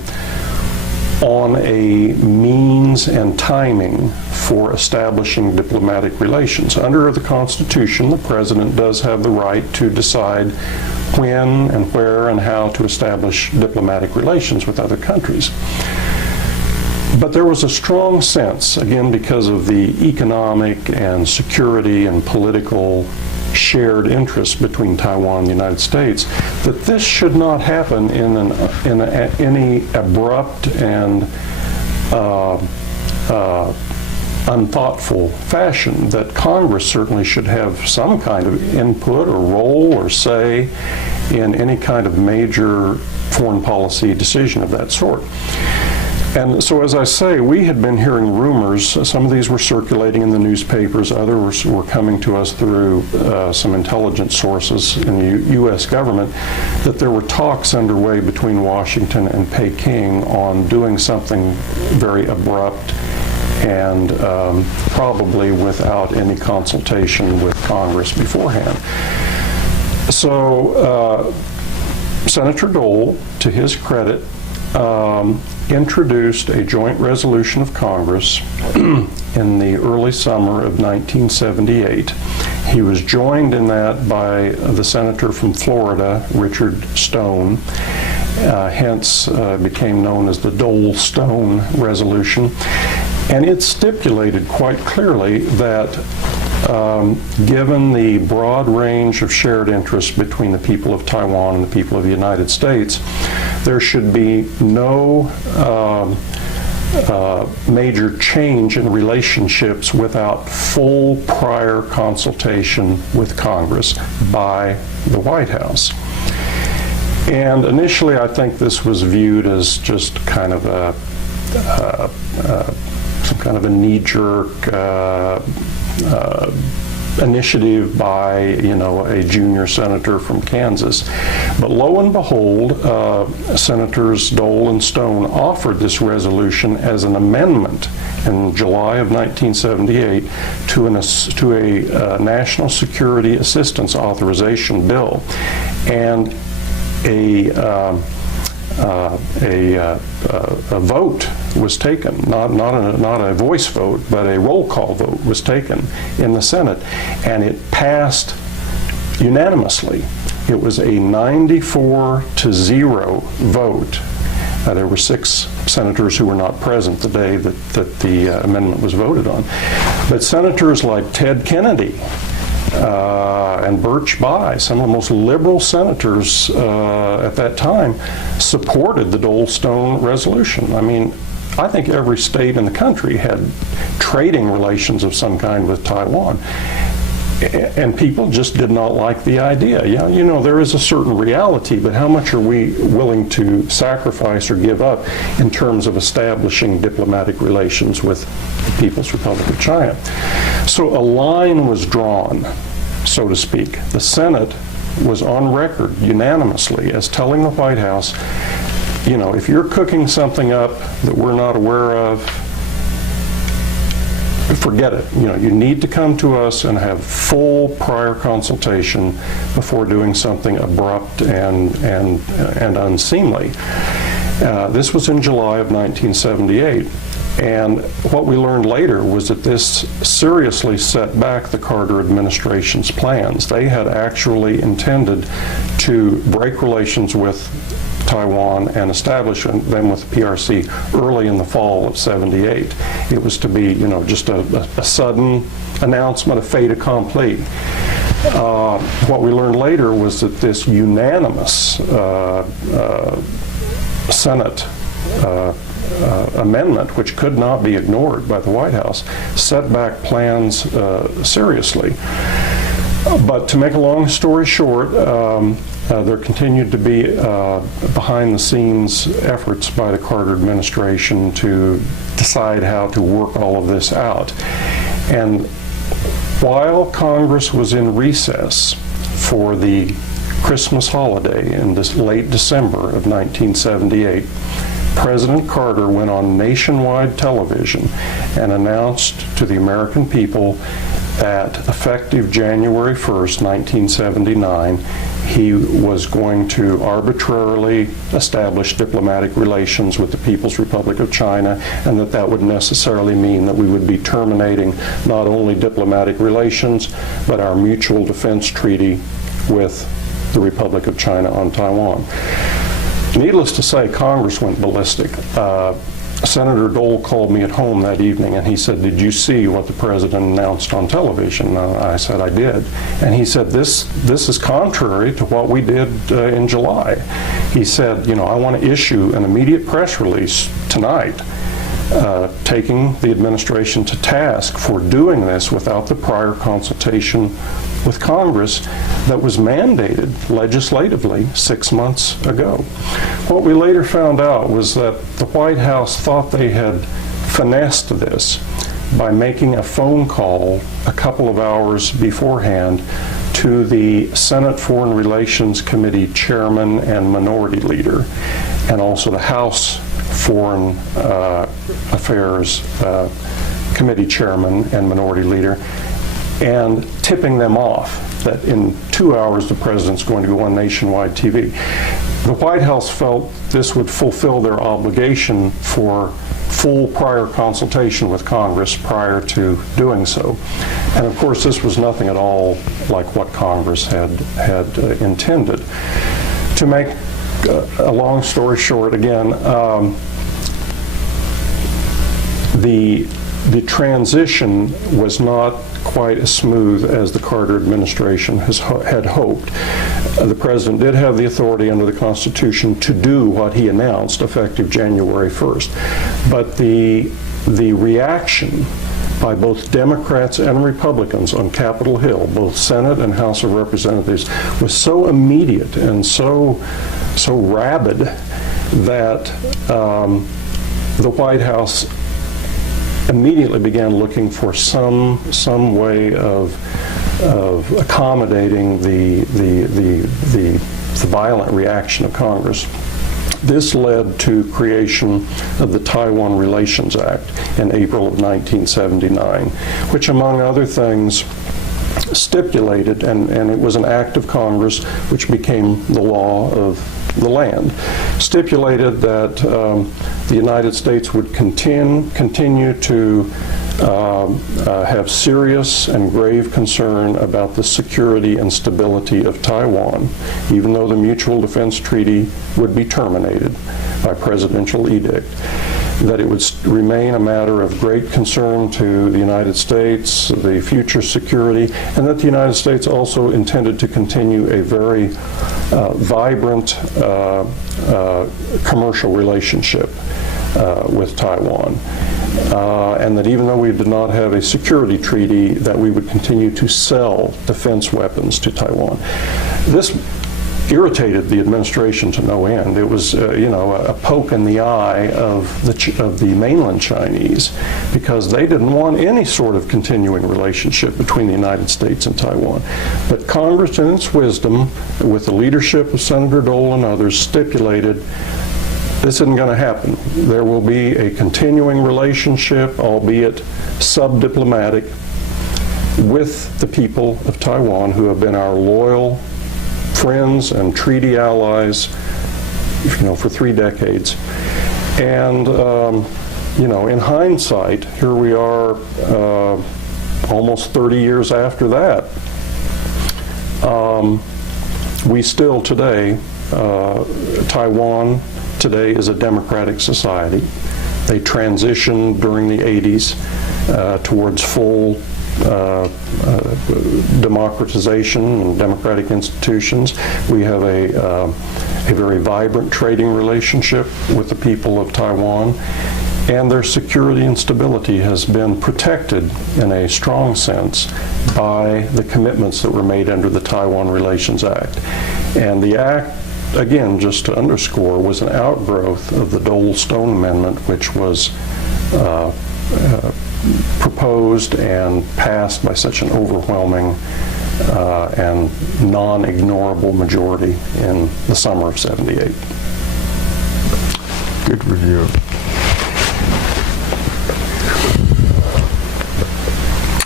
on a means and timing for establishing diplomatic relations. Under the Constitution, the president does have the right to decide when and where and how to establish diplomatic relations with other countries. But there was a strong sense, again because of the economic and security and political shared interests between Taiwan and the United States, that this should not happen in any abrupt and unthoughtful fashion, that Congress certainly should have some kind of input or role or say in any kind of major foreign policy decision of that sort. And so, as I say, we had been hearing rumors. Some of these were circulating in the newspapers. Others were coming to us through some intelligence sources in the U.S. government that there were talks underway between Washington and Peking on doing something very abrupt and probably without any consultation with Congress beforehand. So, Senator Dole, to his credit, introduced a joint resolution of Congress in the early summer of 1978. He was joined in that by the senator from Florida, Richard Stone, hence became known as the Dole-Stone resolution. And it stipulated quite clearly that given the broad range of shared interests between the people of Taiwan and the people of the United States, there should be no major change in relationships without full prior consultation with Congress by the White House. And initially, I think this was viewed as just kind of some kind of a knee-jerk initiative by, a junior senator from Kansas. But lo and behold, Senators Dole and Stone offered this resolution as an amendment in July of 1978 to a National Security Assistance Authorization Bill. And a vote was taken, not a voice vote, but a roll call vote was taken in the Senate, and it passed unanimously. It was a 94-0 vote. There were 6 senators who were not present the day that the amendment was voted on. But senators like Ted Kennedy and Birch Bayh, some of the most liberal senators at that time, supported the Dole-Stone resolution. I mean, I think every state in the country had trading relations of some kind with Taiwan. And people just did not like the idea. Yeah, there is a certain reality, but how much are we willing to sacrifice or give up in terms of establishing diplomatic relations with the People's Republic of China? So a line was drawn, so to speak. The Senate was on record unanimously as telling the White House, if you're cooking something up that we're not aware of, forget it. You need to come to us and have full prior consultation before doing something abrupt and unseemly. This was in July of 1978. And what we learned later was that this seriously set back the Carter administration's plans. They had actually intended to break relations with Taiwan and establish them with the PRC early in the fall of '78. It was to be, just a sudden announcement, a fait accompli. What we learned later was that this unanimous Senate amendment, which could not be ignored by the White House, set back plans seriously. But to make a long story short, there continued to be behind-the-scenes efforts by the Carter administration to decide how to work all of this out. And while Congress was in recess for the Christmas holiday in this late December of 1978, President Carter went on nationwide television and announced to the American people that effective January 1st, 1979, he was going to arbitrarily establish diplomatic relations with the People's Republic of China, and that would necessarily mean that we would be terminating not only diplomatic relations, but our mutual defense treaty with the Republic of China on Taiwan. Needless to say, Congress went ballistic. Senator Dole called me at home that evening and he said, "Did you see what the president announced on television?" I said, "I did." And he said, this is contrary to what we did in July. He said, "I want to issue an immediate press release tonight taking the administration to task for doing this without the prior consultation with Congress that was mandated legislatively 6 months ago." What we later found out was that the White House thought they had finessed this by making a phone call a couple of hours beforehand to the Senate Foreign Relations Committee chairman and minority leader, and also the House Foreign Affairs Committee chairman and minority leader, and tipping them off that in 2 hours the president's going to go on nationwide TV. The White House felt this would fulfill their obligation for full prior consultation with Congress prior to doing so. And of course this was nothing at all like what Congress had intended. To make a long story short, again, the transition was not quite as smooth as the Carter administration had hoped. The president did have the authority under the Constitution to do what he announced effective January 1st. But the reaction by both Democrats and Republicans on Capitol Hill, both Senate and House of Representatives, was so immediate and so rabid that the White House immediately began looking for some way of accommodating the violent reaction of Congress. This led to creation of the Taiwan Relations Act in April of 1979, which, among other things, stipulated, and it was an act of Congress which became the law of the land, stipulated that the United States would continue to have serious and grave concern about the security and stability of Taiwan, even though the Mutual Defense Treaty would be terminated by presidential edict, that it would remain a matter of great concern to the United States, the future security, and that the United States also intended to continue a very vibrant commercial relationship with Taiwan. And that even though we did not have a security treaty, that we would continue to sell defense weapons to Taiwan. This irritated the administration to no end. It was, a poke in the eye of the mainland Chinese, because they didn't want any sort of continuing relationship between the United States and Taiwan. But Congress, in its wisdom, with the leadership of Senator Dole and others, stipulated this isn't going to happen. There will be a continuing relationship, albeit sub-diplomatic, with the people of Taiwan, who have been our loyal friends and treaty allies, for 3 decades. And, in hindsight, here we are almost 30 years after that. We still today, Taiwan today is a democratic society. They transitioned during the 80s towards full democratization and democratic institutions. We have a very vibrant trading relationship with the people of Taiwan, and their security and stability has been protected in a strong sense by the commitments that were made under the Taiwan Relations Act. And the act, again, just to underscore, was an outgrowth of the Dole-Stone Amendment, which was proposed and passed by such an overwhelming and non-ignorable majority in the summer of '78. Good review.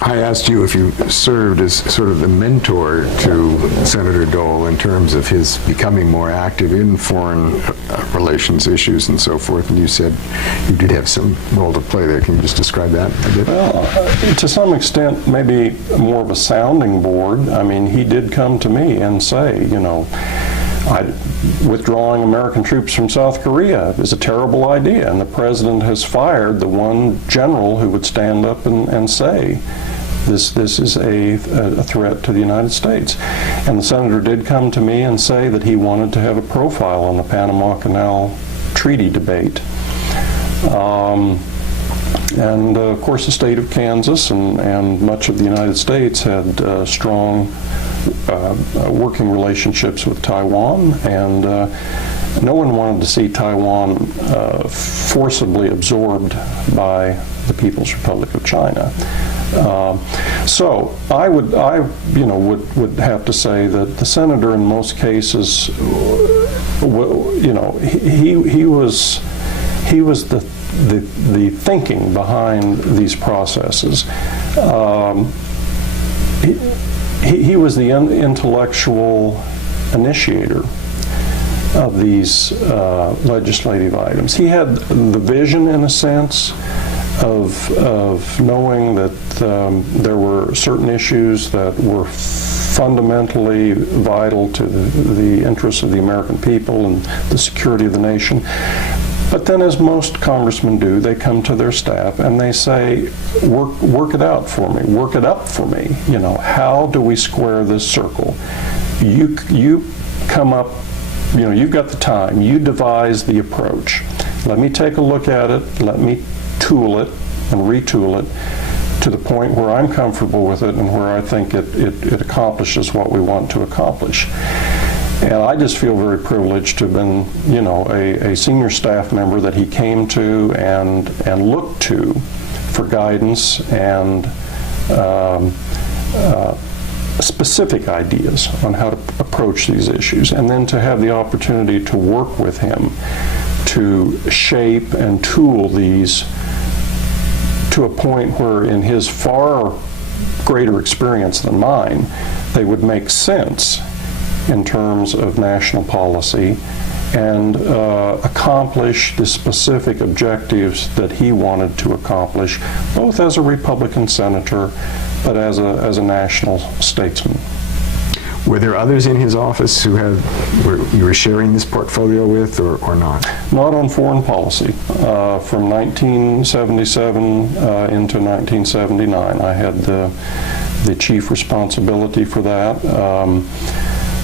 I asked you if you served as sort of the mentor to Senator Dole in terms of his becoming more active in foreign relations issues and so forth, and you said you did have some role to play there. Can you just describe that a bit? Well, to some extent, maybe more of a sounding board. I mean, he did come to me and say, withdrawing American troops from South Korea is a terrible idea, and the president has fired the one general who would stand up and say, this is a threat to the United States. And the senator did come to me and say that he wanted to have a profile on the Panama Canal Treaty debate. And of course the state of Kansas and much of the United States had strong working relationships with Taiwan, and no one wanted to see Taiwan forcibly absorbed by the People's Republic of China. So I would have to say that the senator, in most cases, he was the thinking behind these processes. He was the intellectual initiator of these legislative items. He had the vision, in a sense, of knowing that there were certain issues that were fundamentally vital to the interests of the American people and the security of the nation. But then, as most congressmen do, they come to their staff and they say, work it out for me, work it up for me. You know, how do we square this circle? You come up, you know, you've got the time, you devise the approach. Let me take a look at it, let me tool it and retool it to the point where I'm comfortable with it and where I think it accomplishes what we want to accomplish. And I just feel very privileged to have been, you know, a senior staff member that he came to and looked to for guidance and specific ideas on how to approach these issues, and then to have the opportunity to work with him to shape and tool these to a point where, in his far greater experience than mine, they would make sense in terms of national policy and accomplish the specific objectives that he wanted to accomplish, both as a Republican senator, but as a national statesman. Were there others in his office who you were sharing this portfolio with, or not? Not on foreign policy. From 1977 into 1979, I had the chief responsibility for that.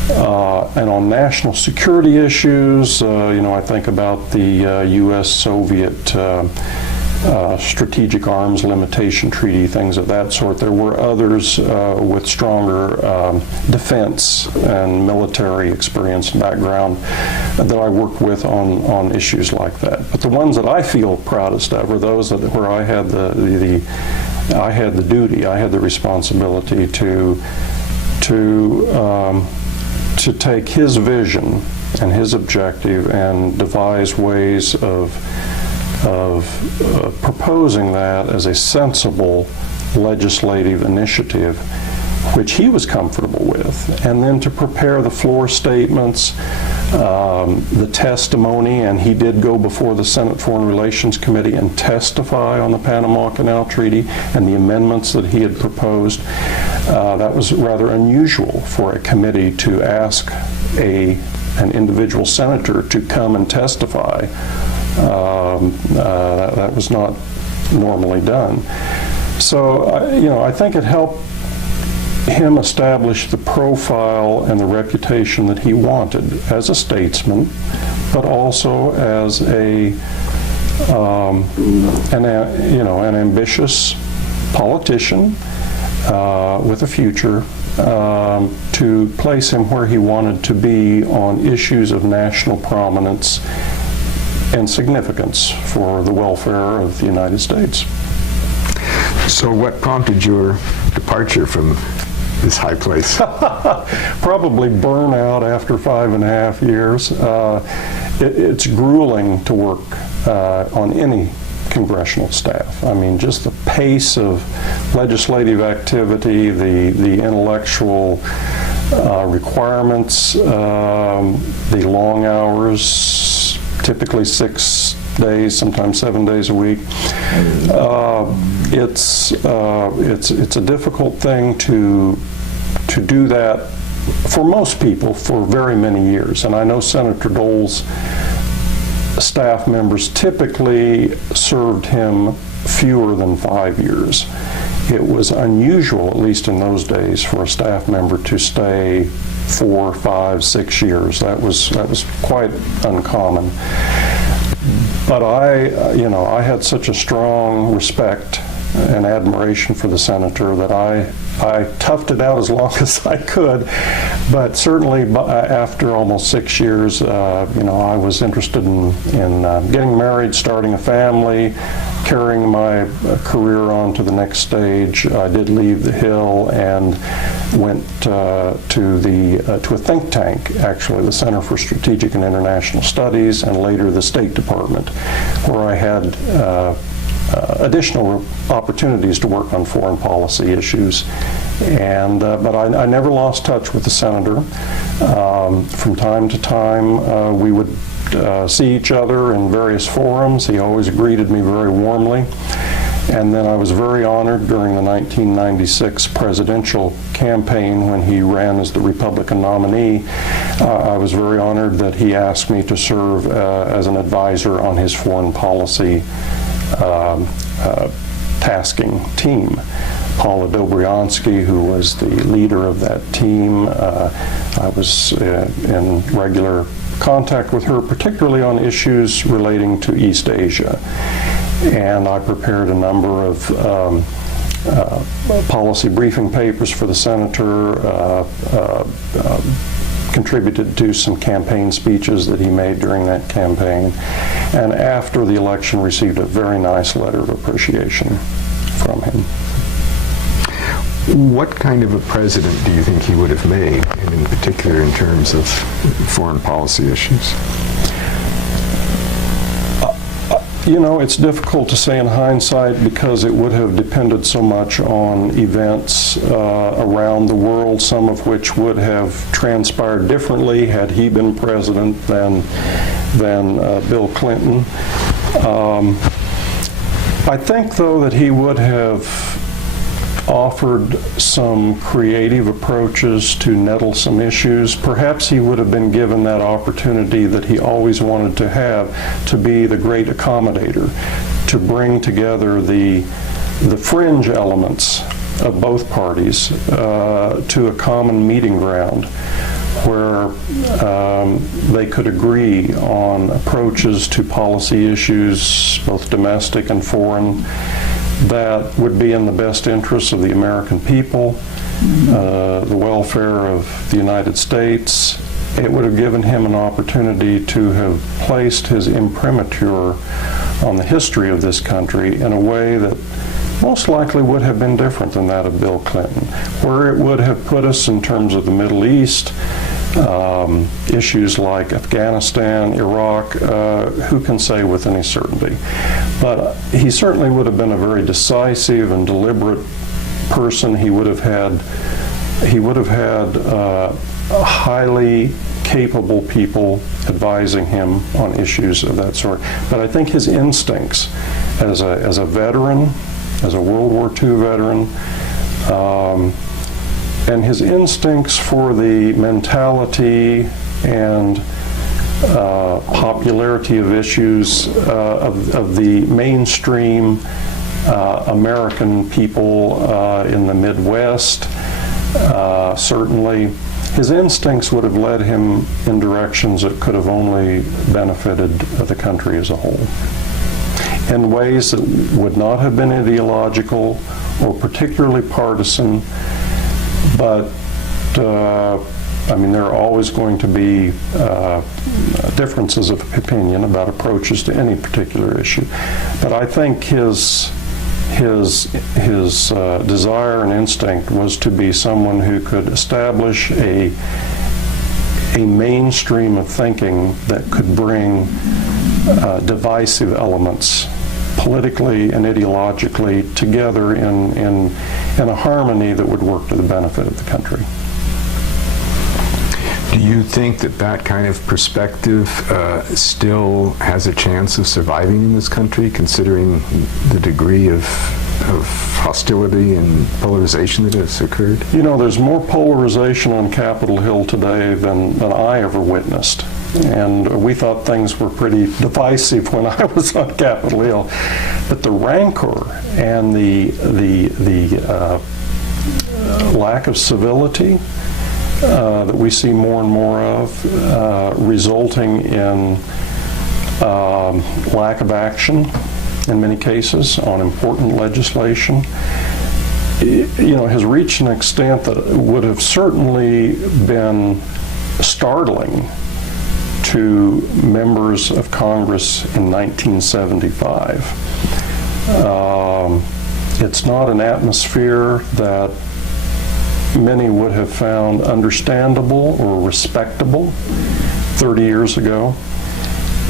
And on national security issues, you know, I think about the U.S.-Soviet strategic arms limitation treaty, things of that sort. There were others with stronger defense and military experience and background that I worked with on issues like that. But the ones that I feel proudest of are those where I had I had the duty, I had the responsibility to take his vision and his objective and devise ways of proposing that as a sensible legislative initiative, which he was comfortable with, and then to prepare the floor statements, the testimony, and he did go before the Senate Foreign Relations Committee and testify on the Panama Canal Treaty and the amendments that he had proposed. That was rather unusual for a committee to ask an individual senator to come and testify. That was not normally done. So, you know, I think it helped him establish the profile and the reputation that he wanted as a statesman, but also as an ambitious politician with a future, to place him where he wanted to be on issues of national prominence and significance for the welfare of the United States. So what prompted your departure from this high place? Probably burnout after 5.5 years. It's grueling to work on any congressional staff. I mean, just the pace of legislative activity, the intellectual requirements, the long hours, typically 6 days, sometimes 7 days a week. It's a difficult thing to do that for most people for very many years. And I know Senator Dole's staff members typically served him fewer than 5 years. It was unusual, at least in those days, for a staff member to stay 4, 5, 6 years. That was quite uncommon. But I had such a strong respect and admiration for the senator that I toughed it out as long as I could. But certainly after almost 6 years, I was interested in getting married, starting a family, carrying my career on to the next stage. I did leave the Hill and went to a think tank, actually, the Center for Strategic and International Studies, and later the State Department, where I had additional opportunities to work on foreign policy issues. And but I never lost touch with the senator. From time to time, we would see each other in various forums. He always greeted me very warmly. And then I was very honored during the 1996 presidential campaign when he ran as the Republican nominee. I was very honored that he asked me to serve as an advisor on his foreign policy tasking team. Paula Dobriansky, who was the leader of that team, I was in regular contact with her, particularly on issues relating to East Asia. And I prepared a number of policy briefing papers for the senator, contributed to some campaign speeches that he made during that campaign, and after the election received a very nice letter of appreciation from him. What kind of a president do you think he would have made, and in particular in terms of foreign policy issues? You know, it's difficult to say in hindsight because it would have depended so much on events around the world, some of which would have transpired differently had he been president than Bill Clinton. I think, though, that he would have offered some creative approaches to nettle some issues. Perhaps he would have been given that opportunity that he always wanted to have, to be the great accommodator, to bring together the fringe elements of both parties to a common meeting ground where they could agree on approaches to policy issues, both domestic and foreign, that would be in the best interests of the American people, the welfare of the United States. It would have given him an opportunity to have placed his imprimatur on the history of this country in a way that most likely would have been different than that of Bill Clinton, where it would have put us in terms of the Middle East, issues like Afghanistan, Iraq, who can say with any certainty. But he certainly would have been a very decisive and deliberate person. He would have had highly capable people advising him on issues of that sort. But I think his instincts as a veteran, as a World War II veteran, and his instincts for the mentality and popularity of issues of the mainstream American people in the Midwest, certainly, his instincts would have led him in directions that could have only benefited the country as a whole, in ways that would not have been ideological or particularly partisan. But, I mean, there are always going to be differences of opinion about approaches to any particular issue. But I think his desire and instinct was to be someone who could establish a mainstream of thinking that could bring divisive elements politically and ideologically together in a harmony that would work to the benefit of the country. Do you think that kind of perspective still has a chance of surviving in this country, considering the degree of hostility and polarization that has occurred? You know, there's more polarization on Capitol Hill today than I ever witnessed. And we thought things were pretty divisive when I was on Capitol Hill. But the rancor and the lack of civility that we see more and more of, resulting in lack of action in many cases on important legislation, you know, has reached an extent that would have certainly been startling to members of Congress in 1975. It's not an atmosphere that many would have found understandable or respectable 30 years ago,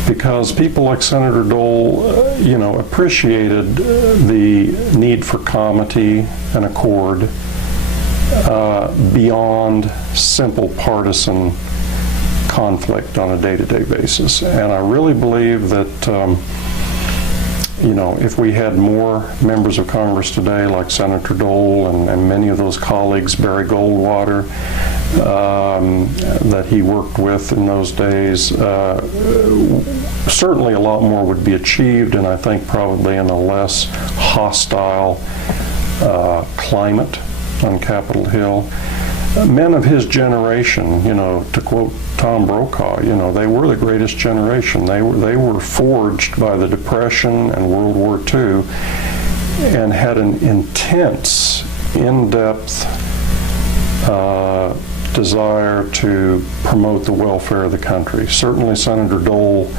because people like Senator Dole, you know, appreciated the need for comity and accord beyond simple partisan conflict on a day-to-day basis. And I really believe that if we had more members of Congress today, like Senator Dole and many of those colleagues, Barry Goldwater, that he worked with in those days, certainly a lot more would be achieved, and I think probably in a less hostile climate on Capitol Hill. Men of his generation, to quote Tom Brokaw, they were the greatest generation. They were forged by the Depression and World War II and had an intense, in-depth desire to promote the welfare of the country. Certainly Senator Dole,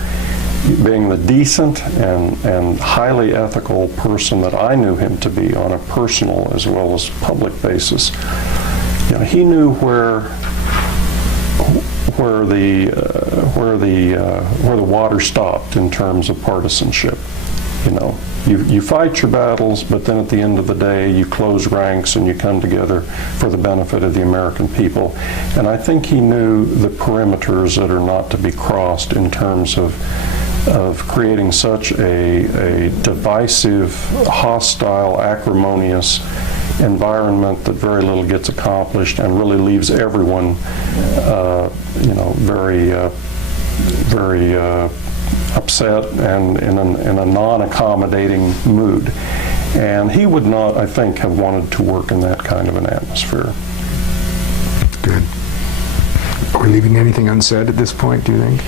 being the decent and highly ethical person that I knew him to be on a personal as well as public basis, he knew where the water stopped in terms of partisanship. You fight your battles, but then at the end of the day, you close ranks and you come together for the benefit of the American people. And I think he knew the perimeters that are not to be crossed in terms of creating such a divisive, hostile, acrimonious environment that very little gets accomplished and really leaves everyone, very upset and in a non-accommodating mood. And he would not, I think, have wanted to work in that kind of an atmosphere. Good. Are we leaving anything unsaid at this point, do you think?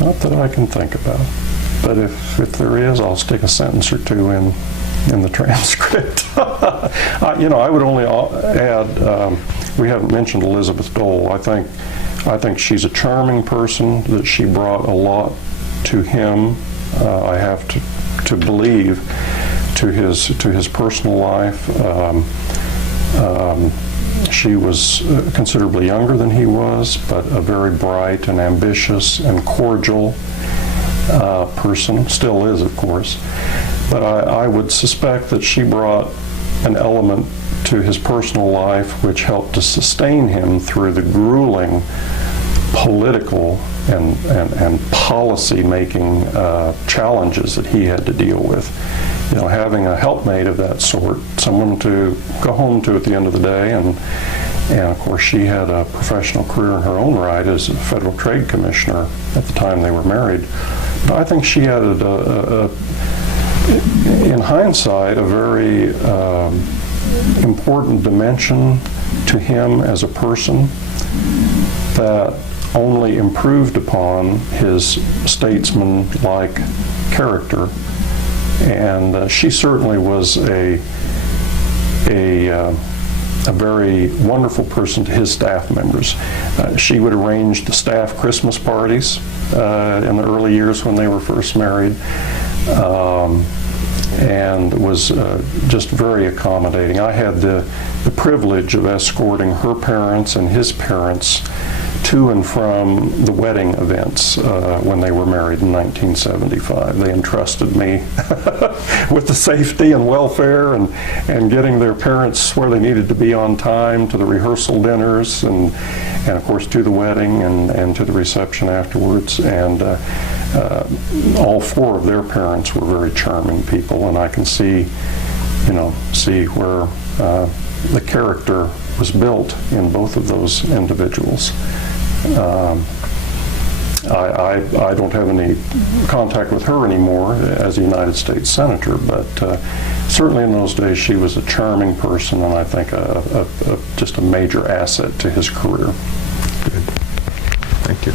Not that I can think about. But if there is, I'll stick a sentence or two in the transcript. I would only add, we haven't mentioned Elizabeth Dole. I think she's a charming person, that she brought a lot to him. I have to believe to his personal life. She was considerably younger than he was, but a very bright and ambitious and cordial person, still is, of course. But I would suspect that she brought an element to his personal life which helped to sustain him through the grueling political and policy-making challenges that he had to deal with. Having a helpmate of that sort, someone to go home to at the end of the day, and of course she had a professional career in her own right as a federal trade commissioner at the time they were married. But I think she added, in hindsight, a very important dimension to him as a person that only improved upon his statesman-like character. And she certainly was a very wonderful person to his staff members. She would arrange the staff Christmas parties in the early years when they were first married, and was just very accommodating. I had the privilege of escorting her parents and his parents to and from the wedding events when they were married in 1975. They entrusted me with the safety and welfare and getting their parents where they needed to be on time to the rehearsal dinners and of course to the wedding and to the reception afterwards. And all four of their parents were very charming people, and I can see where the character was built in both of those individuals. I don't have any contact with her anymore as a United States Senator, but certainly in those days she was a charming person, and I think just a major asset to his career. Good. Thank you.